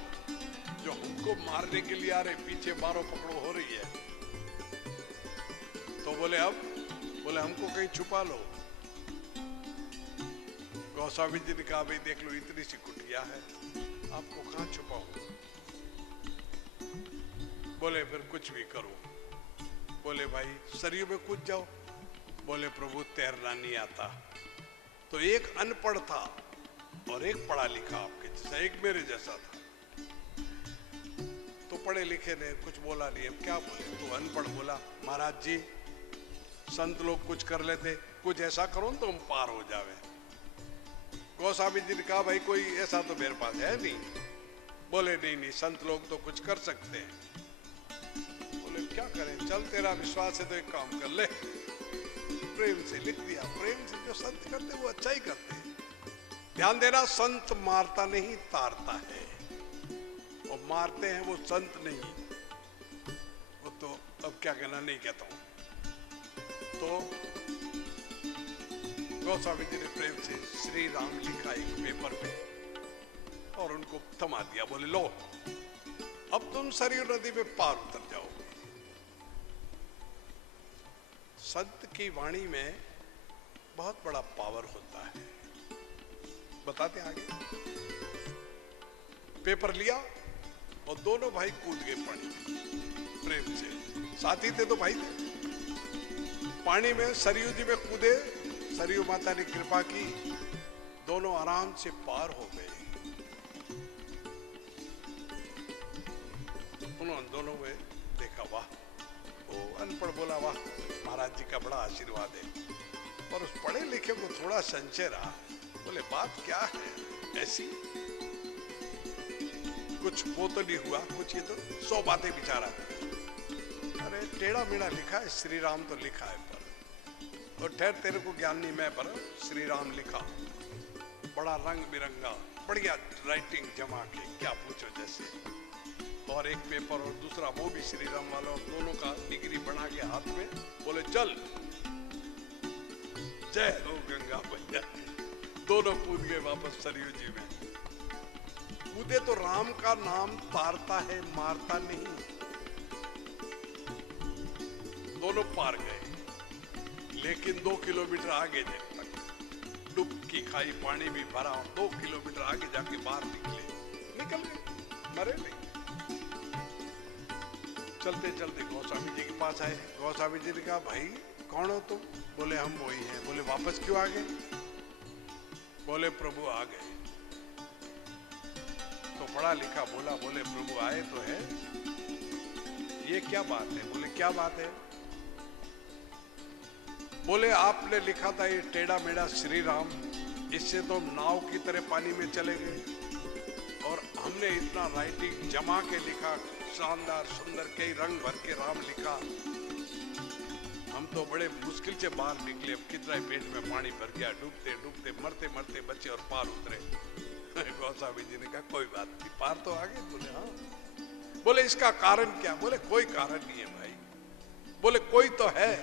जो हमको मारने के लिए आ रहे, पीछे मारो पकड़ो हो रही है। तो बोले अब? बोले हमको कहीं छुपा लो। गोस्वामी जी ने कहा भाई देख लो इतनी सी कुटिया है, आपको कहां छुपाऊं? बोले फिर कुछ भी करो। बोले भाई सरयू में कूद जाओ। बोले प्रभु तैरना नहीं आता। तो एक अनपढ़ था और एक पढ़ा लिखा आपके जैसा, एक मेरे जैसा था। तो पढ़े लिखे ने कुछ बोला नहीं। अब क्या बोले? तो अनपढ़ बोला महाराज जी संत लोग कुछ कर लेते, कुछ ऐसा करो तो हम पार हो जावे। गोस्वामी जी ने कहा भाई कोई ऐसा तो मेरे पास है नहीं। बोले नहीं संत लोग तो कुछ कर सकते हैं। बोले क्या करें? चल तेरा विश्वास है तो एक काम कर ले। प्रेम से लिख दिया। प्रेम से जो संत करते वो अच्छा ही करते हैं। ध्यान देना, संत मारता नहीं तारता है, और मारते हैं वो संत नहीं। वो तो अब क्या कहना, नहीं कहता हूं। तो गोस्वामी जी ने प्रेम से श्री राम लिखा एक पेपर पे और उनको थमा दिया। बोले लो अब तुम सरयू नदी में पार उतर जाओगे। संत की वाणी में बहुत बड़ा पावर होता है। बताते आगे। पेपर लिया और दोनों भाई कूद गए पानी प्रेम से। साथी थे तो भाई थे। पानी में सरयू जी में कूदे, सरयू माता ने कृपा की, दोनों आराम से पार हो गए। उन्होंने दोनों में देखा, वाह। वो अनपढ़ बोला वाह महाराज जी का बड़ा आशीर्वाद है। और उस पढ़े लिखे को थोड़ा संशय रहा। बोले बात क्या है ऐसी? कुछ वो तो नहीं हुआ, कुछ ये तो 100 बातें बिचारा। अरे टेढ़ा मेढ़ा लिखा है, श्री राम तो लिखा है पर और ठहर, तेरे को ज्ञान नहीं, मैं पर श्री राम लिखा, बड़ा रंग बिरंगा, बढ़िया राइटिंग जमा के, क्या पूछो जैसे, और एक पेपर और दूसरा वो भी श्री राम वाला, और दोनों का डिग्री बना के हाथ में, बोले चल जय हो गंगा मैया। दोनों कूद गए वापस सरयू जी में। कूदे तो राम का नाम तारता है, मारता नहीं। दोनों पार गए, लेकिन 2 किलोमीटर आगे तक डुबकी खाई, पानी भी भरा, और 2 किलोमीटर आगे जाके बाहर निकल गए, मरे नहीं। चलते चलते गोस्वामी जी के पास आए। गोस्वामी जी ने कहा, भाई कौन हो तुम? बोले हम वही हैं। बोले वापस क्यों आ गए? बोले प्रभु आ गए। तो पढ़ा लिखा बोला, बोले प्रभु आए तो है, ये क्या बात है? बोले क्या बात है? बोले आपने लिखा था ये टेढ़ा मेढ़ा श्री राम, इससे तो नाव की तरह पानी में चले गए, और हमने इतना राइटिंग जमा के लिखा, शानदार सुंदर, कई रंग भर के राम लिखा, हम तो बड़े मुश्किल से बाहर निकले। अब कितना पेट में पानी भर गया, डूबते डूबते मरते मरते बचे और पार उतरे। गोस्वामी जी ने कहा कोई बात नहीं, पार तो आ गए। बोले हाँ। बोले इसका कारण क्या? बोले कोई कारण नहीं है भाई। बोले कोई तो है।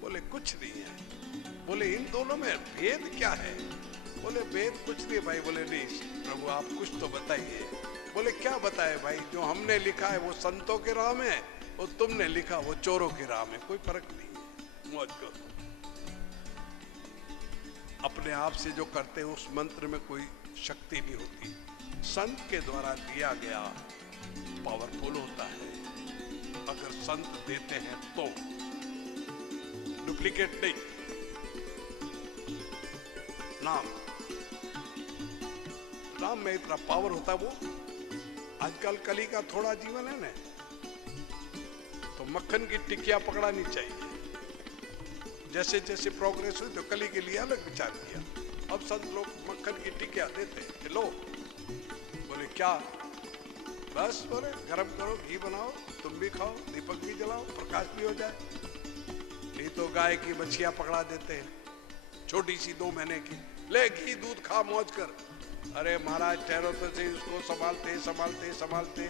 बोले कुछ नहीं है। बोले इन दोनों में भेद क्या है? बोले भेद कुछ नहीं भाई। बोले नहीं प्रभु आप कुछ तो बताइए। बोले क्या बताए भाई? जो हमने लिखा है वो संतों के राम है, और तुमने लिखा वो चोरों के राम है, कोई फर्क नहीं है। मौज करो। अपने आप से जो करते हैं उस मंत्र में कोई शक्ति नहीं होती, संत के द्वारा दिया गया पावरफुल होता है। अगर संत देते हैं तो डुप्लीकेट नहीं। नाम में इतना पावर होता है। वो आजकल कली का थोड़ा जीवन है ना, तो मक्खन की टिकिया पकड़ानी चाहिए। जैसे जैसे प्रोग्रेस हुई तो कली के लिए अलग विचार किया। अब संत लोग मक्खन की टिकिया देते हैं, लो। बोले क्या? बस बोले गरम करो, घी बनाओ, तुम भी खाओ, दीपक भी जलाओ, प्रकाश भी हो जाए। नहीं तो गाय की बछिया पकड़ा देते हैं, छोटी सी 2 महीने की, ले घी दूध खा, मौज कर। अरे महाराज ठहरो तो सही, उसको संभालते संभालते संभालते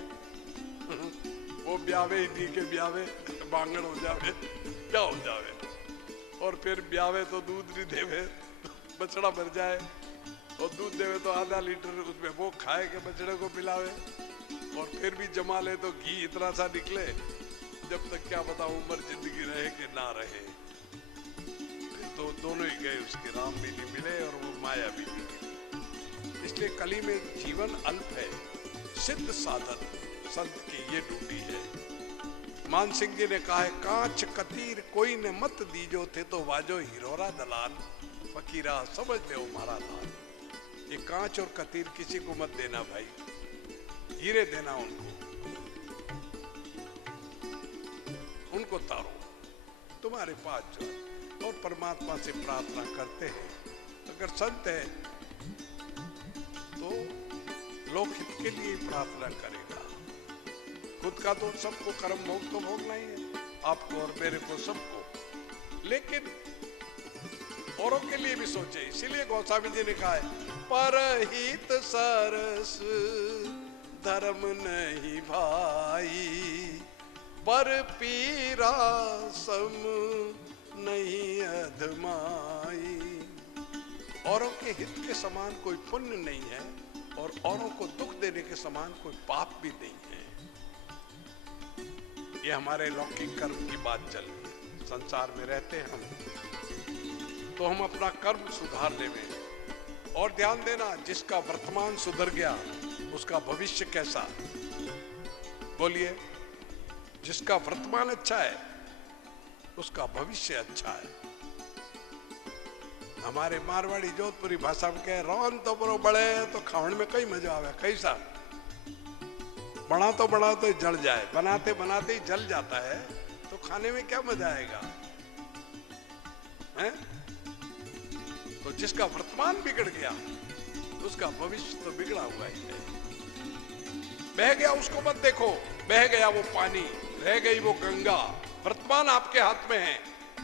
वो ब्यावे ही के ब्यावे बांगड़ हो जावे, क्या हो जावे। और फिर ब्यावे तो दूध नहीं देवे, बछड़ा मर जाए, और दूध देवे तो आधा लीटर उसमें वो खाए के बछड़े को पिलावे, और फिर भी जमा ले तो घी इतना सा निकले, जब तक क्या पता उम्र जिंदगी रहे कि ना रहे। तो दोनों ही गए उसके, राम भी नहीं मिले और वो माया भी नहीं मिली। इसलिए कली में जीवन अल्प है। सिद्ध साधन संत की ये ड्यूटी है। मान सिंह जी ने कहा है, कांच कतीर कोई ने मत दीजो, थे तो वाजो हिरोरा दलाल, फकीरा समझ ले मारा लाल। ये कांच और कतीर किसी को मत देना भाई, हीरे देना उनको तारो। तुम्हारे पास जो है, और परमात्मा से प्रार्थना करते हैं। अगर संत है तो लोकहित के लिए प्रार्थना करेगा। खुद का तो सबको कर्म भोग तो भोगना ही है, आपको और मेरे को, सबको। लेकिन औरों के लिए भी सोचे। इसीलिए गोस्वामी जी ने कहा है, परहित सरस धर्म नहीं भाई, पर पीरा सम नहीं अधमाई। औरों के हित के समान कोई पुण्य नहीं है, और औरों को दुख देने के समान कोई पाप भी नहीं है। ये हमारे लौकिक कर्म की बात चल रही है। संसार में रहते हैं हम, तो हम अपना कर्म सुधार लेंगे। और ध्यान देना, जिसका वर्तमान सुधर गया उसका भविष्य कैसा? बोलिए। जिसका वर्तमान अच्छा है उसका भविष्य अच्छा है। हमारे मारवाड़ी जोधपुरी भाषा में कहे, रोन तो बड़ो बड़े तो खावन में कई मजा आवे। कैसा? बना तो जल जाए, बनाते बनाते ही जल जाता है, तो खाने में क्या मजा आएगा? हैं? तो जिसका वर्तमान बिगड़ गया उसका भविष्य तो बिगड़ा हुआ ही है। बह गया उसको मत देखो, बह गया वो पानी, रह गई वो गंगा। वर्तमान आपके हाथ में है,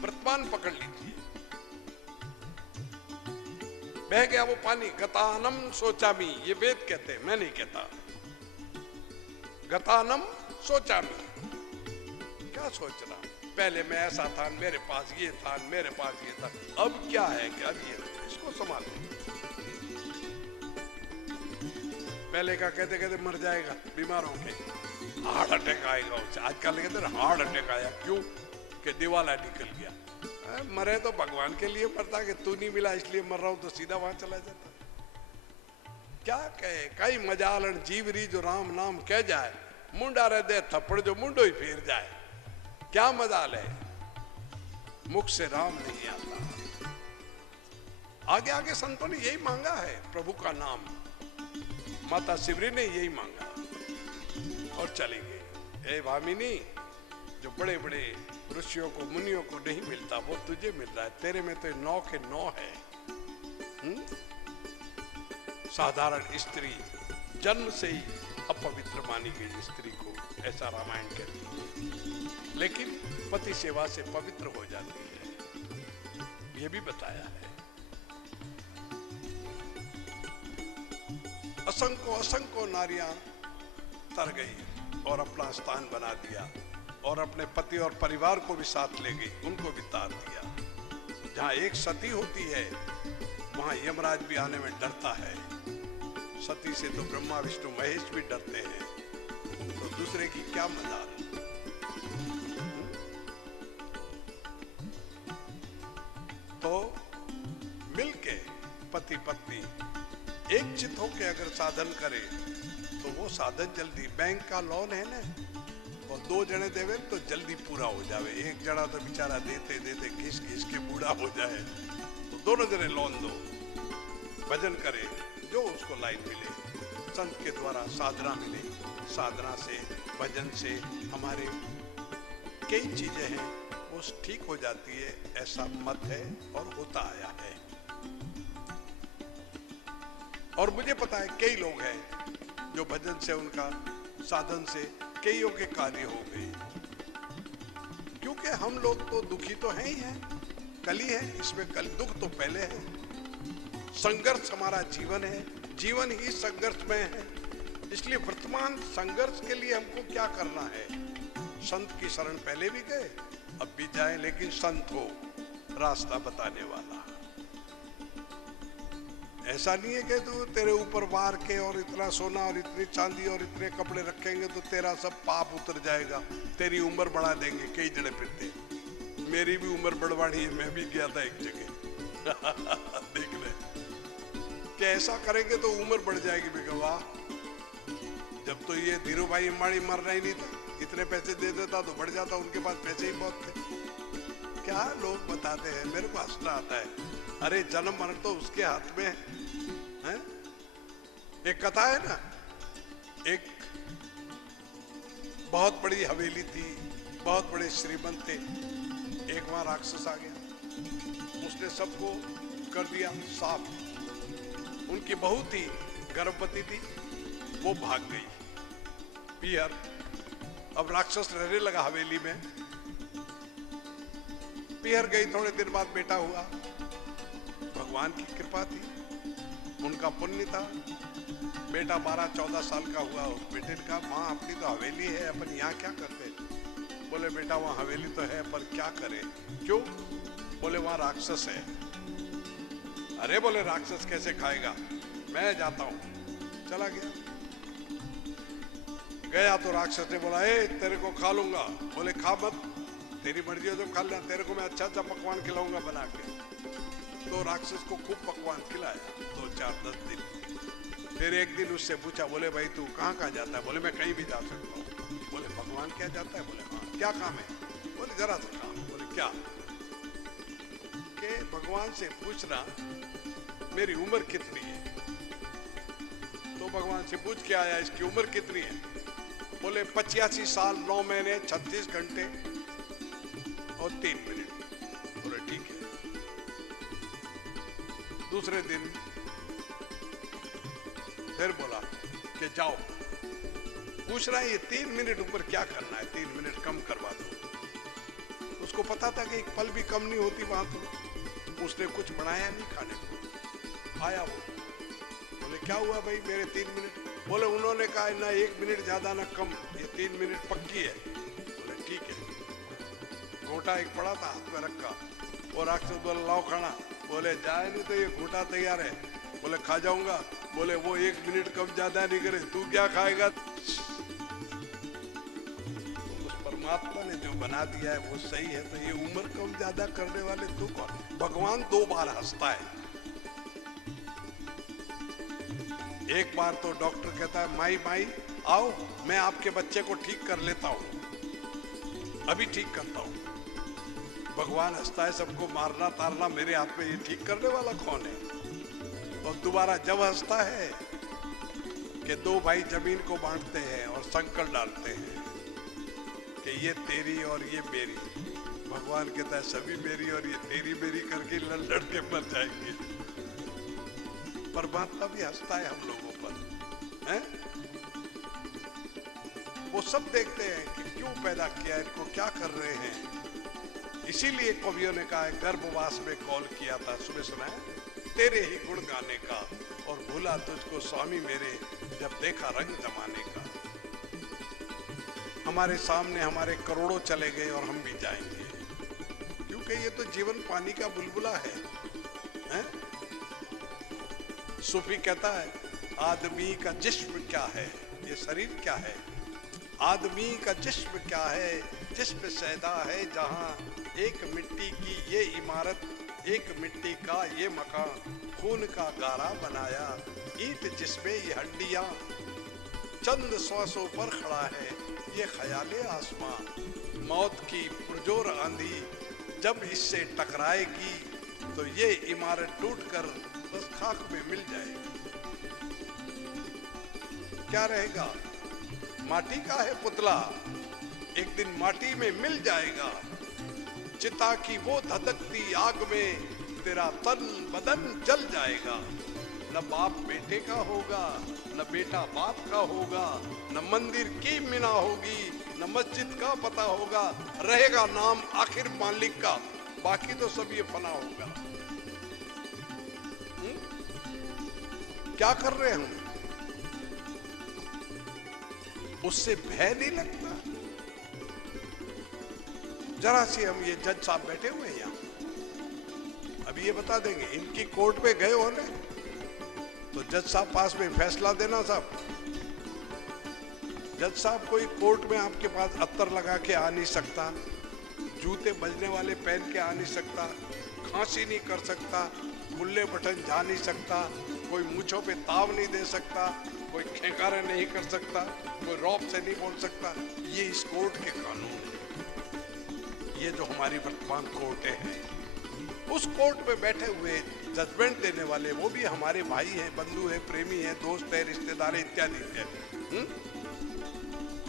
वर्तमान पकड़ लीजिए। बह गया वो पानी, गतानम सोचामी, ये वेद कहते हैं, मैं नहीं कहता। गतानम सोचामी, क्या सोच रहा, पहले मैं ऐसा था, मेरे पास ये था, मेरे पास ये था, अब क्या है कि अब ये, इसको संभालो। पहले का कहते कहते मर जाएगा, बीमार होके हार्ट अटैक आएगा उसे, आजकल कहते हैं हार्ट अटैक आया, क्यों कि दिवाला निकल गया। मरे तो भगवान के लिए मरता, कि तू नहीं मिला इसलिए मर रहा हूं, तो सीधा वहां चला जाता। क्या कहे, कई मजालन जीवरी जो राम नाम कह जाए, मुंडा रह दे थप्पड़ जो मुंडो ही फेर जाए। क्या मजाल है, मुख से राम नहीं आता। आगे आगे संतों ने यही मांगा है, प्रभु का नाम। माता शिवरी ने यही मांगा और चली गई। ए भामिनी, जो बड़े बड़े ऋषियों को मुनियों को नहीं मिलता वो तुझे मिल रहा है, तेरे में तो 9 के 9 है। साधारण स्त्री, जन्म से ही अपवित्र मानी गई स्त्री को, ऐसा रामायण कहती है, लेकिन पति सेवा से पवित्र हो जाती है, यह भी बताया है। असंख्य नारियां तर गई और अपना स्थान बना दिया, और अपने पति और परिवार को भी साथ ले गई, उनको भी तार दिया। जहां एक सती होती है वहां यमराज भी आने में डरता है। सती से तो ब्रह्मा विष्णु महेश भी डरते हैं, तो दूसरे की क्या मजाल। तो मिलके पति पत्नी एक चित होके अगर साधन करे तो वो साधन जल्दी, बैंक का लोन है ना, और 2 जने देवे तो जल्दी पूरा हो जावे। एक जना तो बेचारा देते देते घिस घिस के बूढ़ा हो जाए, तो दोनों जने लोन दो, भजन करे, जो उसको लाइन मिले, संत के द्वारा साधना मिले, साधना से भजन से हमारे कई चीजें हैं वो ठीक हो जाती है, ऐसा मत है और होता आया है। और मुझे पता है कई लोग हैं जो भजन से, उनका साधन से कईयों के कार्य हो गए, क्योंकि हम लोग तो दुखी तो हैं ही हैं, कली है, इसमें कल दुख तो पहले है। संघर्ष हमारा जीवन है, जीवन ही संघर्ष में है, इसलिए वर्तमान संघर्ष के लिए हमको क्या करना है। संत की शरण पहले भी गए, अब भी जाए, लेकिन संत हो, रास्ता बताने वाला। ऐसा नहीं है कि तू तेरे ऊपर वार के और इतना सोना और इतनी चांदी और इतने कपड़े रखेंगे तो तेरा सब पाप उतर जाएगा, तेरी उम्र बढ़ा देंगे। कई जने फिरते, मेरी भी उम्र बढ़वानी है, मैं भी गया था एक जगह देख ले, कि ऐसा करेंगे तो उम्र बढ़ जाएगी। मैं वाह, जब तो ये धीरू भाई अंबानी मरना ही नहीं था, इतने पैसे दे देता तो बढ़ जाता, उनके पास पैसे ही बहुत थे। क्या लोग बताते हैं, मेरे को हंसना आता है। अरे जन्म मरण तो उसके हाथ में है। एक कथा है ना, एक बहुत बड़ी हवेली थी, बहुत बड़े श्रीमंत थे, एक वहां राक्षस आ गया, उसने सबको कर दिया साफ। उनकी बहू थी, गर्भवती थी, वो भाग गई पीहर। अब राक्षस रहने लगा हवेली में, पीहर गई, थोड़े दिन बाद बेटा हुआ। भगवान की कृपा थी, उनका पुण्य था, बेटा 12-14 साल का हुआ। उस बेटे ने कहा, माँ अपनी तो हवेली है, अपन यहाँ क्या करते। बोले बेटा वहाँ हवेली तो है, पर क्या करें। क्यों? बोले वहाँ राक्षस है। अरे बोले राक्षस कैसे खाएगा, मैं जाता हूँ। चला गया, गया तो राक्षस ने बोला, ए तेरे को खा लूंगा। बोले खा मत, तेरी मर्जी हो तो खा लेना, तेरे को मैं अच्छा अच्छा पकवान खिलाऊंगा बना के। तो राक्षस को खूब पकवान खिलाया, 2-4-10 दिन। फिर एक दिन उससे पूछा, बोले भाई तू कहाँ कहाँ जाता है। बोले मैं कहीं भी जा सकता हूँ। बोले भगवान क्या जाता है। बोले हाँ। क्या काम है। बोले जरा सा काम। बोले क्या। के भगवान से पूछना मेरी उम्र कितनी है। तो भगवान से पूछ के आया, इसकी उम्र कितनी है। बोले 85 साल 9 महीने 36 घंटे और 3 मिनट। बोले ठीक है। दूसरे दिन फिर बोला कि जाओ, पूछ रहा है ये 3 मिनट ऊपर क्या करना है, 3 मिनट कम करवा दो। उसको पता था कि एक पल भी कम नहीं होती वहां, तो उसने कुछ बनाया नहीं खाने को। आया वो, बोले क्या हुआ भाई मेरे 3 मिनट? बोले उन्होंने कहा ना 1 मिनट ज्यादा ना कम, ये 3 मिनट पक्की है। बोले ठीक है। घोटा एक पड़ा था हाथ में रखा, और राक्षस बोले लाओ खाना। बोले जाए नहीं तो ये घोटा तैयार है। बोले खा जाऊंगा। बोले वो 1 मिनट कम ज्यादा नहीं करे, तू क्या खाएगा? उस परमात्मा ने जो बना दिया है वो सही है, तो ये उम्र कम ज्यादा करने वाले तू कौन? भगवान 2 बार हंसता है। एक बार तो डॉक्टर कहता है माई माई आओ, मैं आपके बच्चे को ठीक कर लेता हूं, अभी ठीक करता हूं। भगवान हंसता है, सबको मारना तारना मेरे हाथ में, ये ठीक करने वाला कौन है? और दोबारा जब हंसता है कि 2 भाई जमीन को बांटते हैं और संकल्प डालते हैं कि ये तेरी और ये मेरी। भगवान कहता है सभी मेरी और ये तेरी मेरी करके लड़ के मर जाएंगे। परमात्मा भी हंसता है हम लोगों पर, हैं? वो सब देखते हैं कि क्यों पैदा किया, इनको क्या कर रहे हैं। इसीलिए कवियों ने कहा है गर्भवास में कॉल किया था, सुबह सुना है, तेरे ही गुण गाने का, और भूला तुझको स्वामी मेरे जब देखा रंग जमाने का। हमारे सामने हमारे करोड़ों चले गए और हम भी जाएंगे, क्योंकि ये तो जीवन पानी का बुलबुला है, हैं? सूफी कहता है आदमी का जिस्म क्या है, ये शरीर क्या है? आदमी का जिस्म क्या है, जिस्म सैदा है जहां, एक मिट्टी की ये इमारत, एक मिट्टी का ये मकान, खून का गारा बनाया, ईंट जिसमें ये हड्डियां, चंद श्वासों पर खड़ा है ये ख्याले आसमां। मौत की पुरजोर आंधी जब इससे टकराएगी, तो ये इमारत टूटकर बस खाक में मिल जाएगी। क्या रहेगा? माटी का है पुतला, एक दिन माटी में मिल जाएगा। चिता की वो धधकती आग में तेरा तन बदन जल जाएगा। न बाप बेटे का होगा, न बेटा बाप का होगा, न मंदिर की मीना होगी, न मस्जिद का पता होगा। रहेगा नाम आखिर मालिक का, बाकी तो सब ये फना होगा। क्या कर रहे हैं हम? उससे भय नहीं लगता? जरा सी हम ये जज साहब बैठे हुए हैं यहाँ, अभी ये बता देंगे, इनकी कोर्ट पे गए होने तो जज साहब पास में फैसला देना साहब। जज साहब कोई कोर्ट में आपके पास अत्तर लगा के आ नहीं सकता, जूते बजने वाले पहन के आ नहीं सकता, खांसी नहीं कर सकता, खुले बटन जा नहीं सकता, कोई मूंछों पे ताव नहीं दे सकता, कोई खेकारे नहीं कर सकता, कोई रौब से नहीं बोल सकता। ये इस कोर्ट के कानून है। ये जो हमारी वर्तमान कोर्ट है, उस कोर्ट में बैठे हुए जजमेंट देने वाले वो भी हमारे भाई हैं, बंधु हैं, प्रेमी हैं, दोस्त हैं, रिश्तेदार इत्यादि इत्यादि।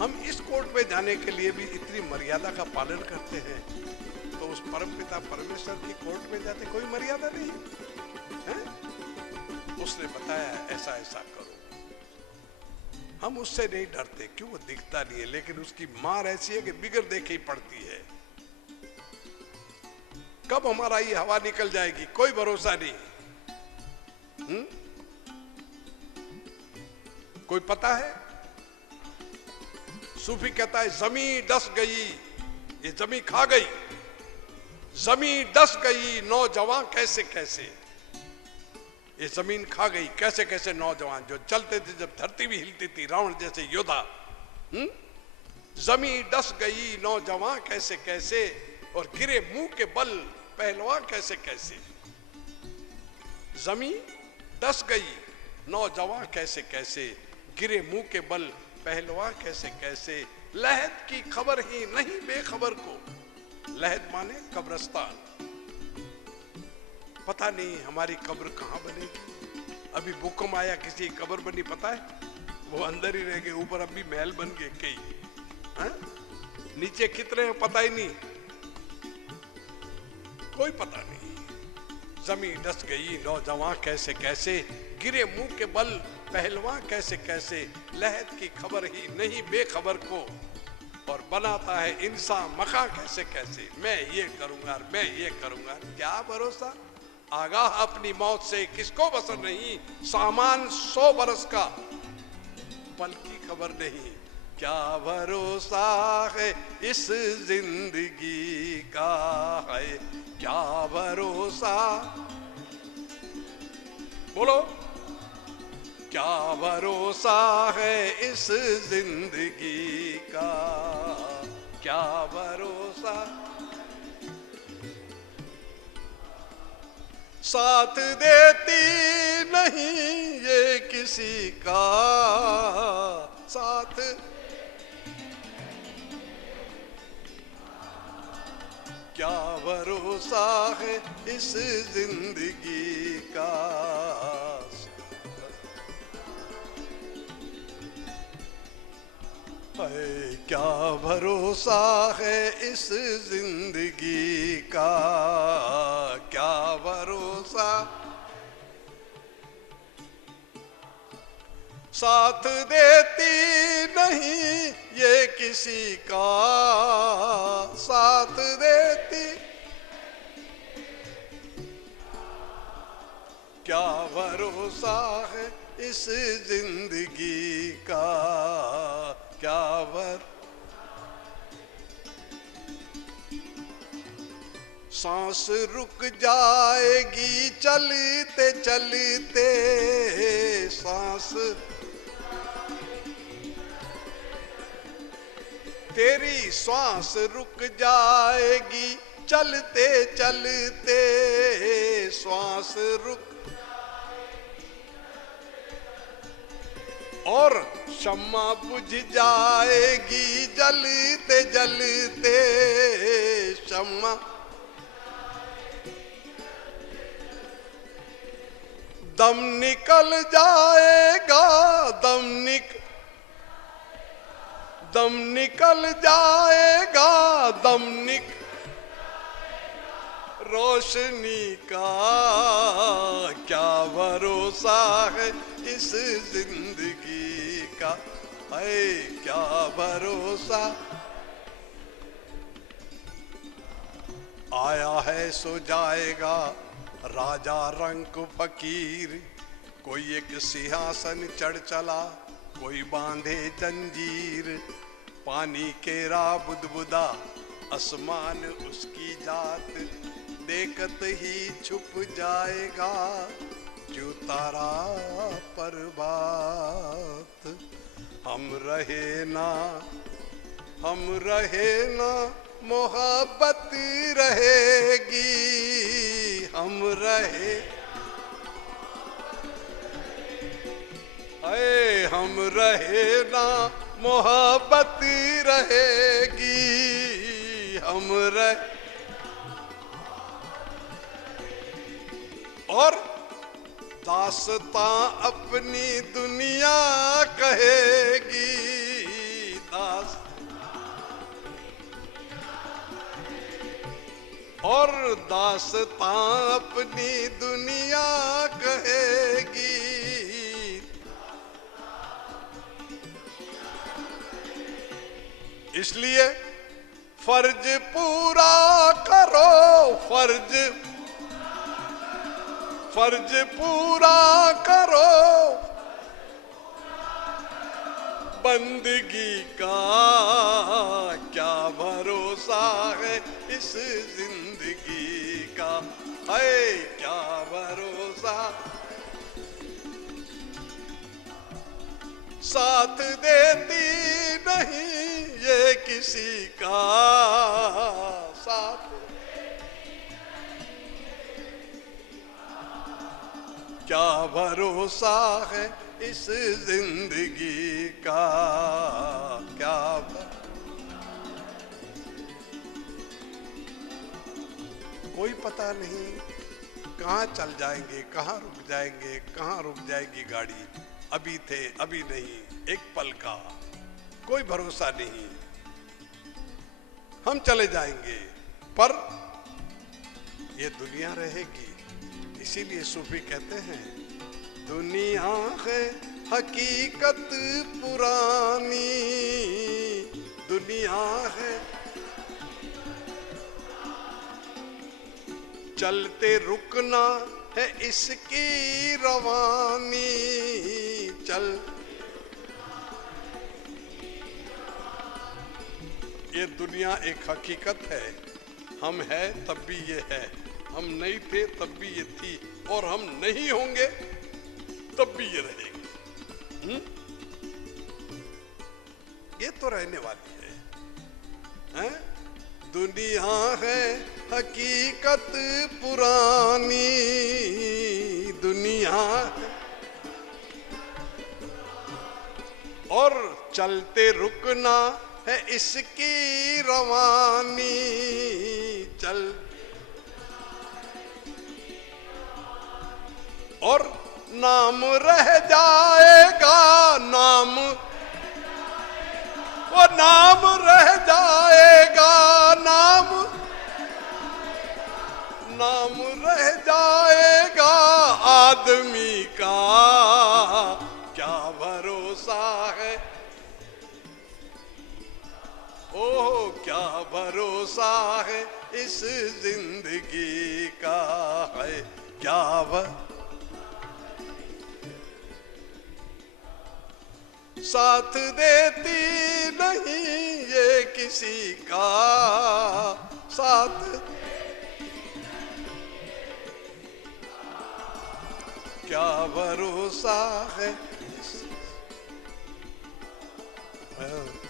हम इस कोर्ट में जाने के लिए भी इतनी मर्यादा का पालन करते हैं, तो उस परमपिता परमेश्वर की कोर्ट में जाते कोई मर्यादा नहीं है? उसने बताया ऐसा ऐसा करो। हम उससे नहीं डरते, क्यों? वो दिखता नहीं है, लेकिन उसकी मार ऐसी है कि बिगड़ देखे ही पड़ती है। कब हमारा ये हवा निकल जाएगी कोई भरोसा नहीं। कोई पता है? सूफी कहता है जमी डस गई, ये जमी खा गई, जमी डस गई नौजवान कैसे कैसे, ये जमीन खा गई कैसे कैसे नौजवान जो चलते थे जब धरती भी हिलती थी, रावण जैसे योद्धा। जमी डस गई नौजवान कैसे कैसे, और गिरे मुंह के बल पहलवान कैसे कैसे। जमी डस गई नौजवान कैसे कैसे, गिरे मुंह के बल पहलवान कैसे कैसे। लहद की खबर ही नहीं बेखबर को, लहद माने कब्रिस्तान, पता नहीं हमारी कब्र कहाँ बनेगी। अभी भूकंप आया, किसी कब्र बनी पता है? वो अंदर ही रह गए, ऊपर अभी महल बन गए कई, नीचे कितने हैं पता ही नहीं, कोई पता नहीं। जमीन डस गई नौजवान कैसे कैसे, गिरे मुंह के बल पहलवान कैसे कैसे। लहद की खबर ही नहीं बेखबर को, और बनाता है इंसान मखा कैसे कैसे, मैं ये करूंगा मैं ये करूंगा। क्या भरोसा, आगाह अपनी मौत से किसको बसर नहीं, सामान 100 बरस का पल की खबर नहीं। क्या भरोसा है इस जिंदगी का है, क्या भरोसा, बोलो क्या भरोसा है इस जिंदगी का, क्या भरोसा। साथ देती नहीं ये किसी का साथ, क्या भरोसा है इस जिंदगी का। क्या भरोसा है इस जिंदगी का, क्या भरोसा। साथ देती नहीं ये किसी का, साथ देती, क्या भरोसा है इस जिंदगी का, क्या सांस रुक जाएगी चलते चलते, सांस तेरी सांस रुक जाएगी चलते चलते, सांस रुक, और शम्मा बुझ जाएगी जलते जलते, शम्मा दम निकल जाएगा, दम निकल जाएगा, रोशनी का, क्या भरोसा है इस जिंदगी का है, क्या भरोसा। आया है सो जाएगा राजा रंक फकीर, कोई एक सिंहासन चढ़ चला कोई बांधे जंजीर, पानी केरा बुदबुदा आसमान उसकी जात, देखत ही छुप जाएगा जो तारा पर्वत। हम रहे ना मोहब्बत रहेगी, हम रहे हम रहे ना मोहब्बत रहेगी, हम रहे, और दास्तां अपनी दुनिया कहेगी, और दास्तां अपनी दुनिया कहेगी। इसलिए फर्ज पूरा करो, फर्ज पूरा करो बंदगी का, क्या भरोसा है इस जिंदगी का है, क्या भरोसा। साथ देती नहीं ये किसी का साथ, क्या भरोसा है इस जिंदगी का, क्या कोई पता नहीं कहाँ चल जाएंगे, कहाँ रुक जाएंगे, कहाँ रुक जाएगी गाड़ी। अभी थे अभी नहीं, एक पल का कोई भरोसा नहीं, हम चले जाएंगे पर ये दुनिया रहेगी। इसीलिए सूफी कहते हैं दुनिया है हकीकत पुरानी, दुनिया है, चलते रुकना है इसकी रवानी, चल। ये दुनिया एक हकीकत है, हम है तब भी ये है, हम नहीं थे तब भी ये थी, और हम नहीं होंगे तब भी ये रहेगी। ये तो रहने वाली है, हैं? दुनिया है हकीकत पुरानी, दुनिया है, और चलते रुकना है इसकी रवानी, चल। और नाम रह जाएगा, नाम, वो नाम रह जाएगा, नाम, नाम रह जाएगा आदमी का, क्या भरोसा है, ओह क्या भरोसा है इस जिंदगी का है, क्या साथ देती नहीं ये किसी का साथ, क्या भरोसा है,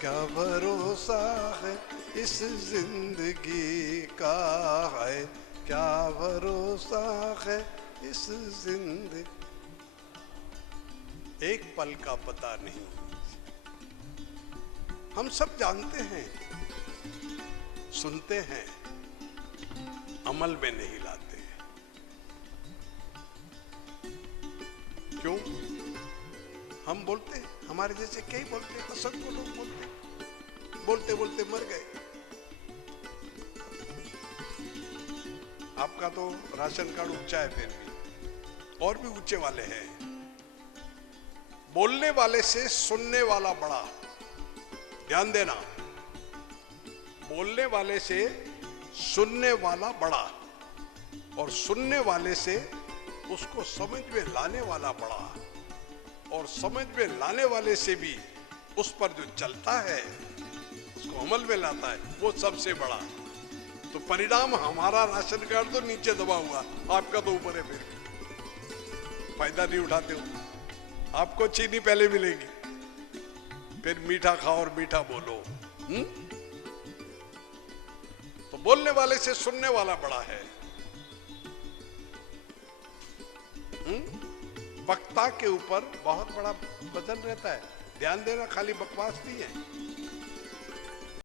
क्या भरोसा है इस जिंदगी का है, क्या भरोसा है इस जिंदगी, एक पल का पता नहीं। हम सब जानते हैं, सुनते हैं, अमल में नहीं लाते। क्यों? हम बोलते, हमारे जैसे कई बोलते, असंख्य लोग बोलते, बोलते बोलते मर गए। आपका तो राशन कार्ड ऊंचा है, फिर भी और भी ऊंचे वाले हैं। बोलने वाले से सुनने वाला बड़ा, ध्यान देना, बोलने वाले से सुनने वाला बड़ा, और सुनने वाले से उसको समझ में लाने वाला बड़ा, और समझ में लाने वाले से भी उस पर जो चलता है, उसको अमल में लाता है, वो सबसे बड़ा। तो परिणाम हमारा राशन कार्ड तो नीचे दबा हुआ, आपका तो ऊपर है, फिर फायदा नहीं उठाते हो। आपको चीनी पहले मिलेगी, फिर मीठा खाओ और मीठा बोलो। तो बोलने वाले से सुनने वाला बड़ा है। वक्ता के ऊपर बहुत बड़ा वजन रहता है, ध्यान देना, खाली बकवास नहीं है।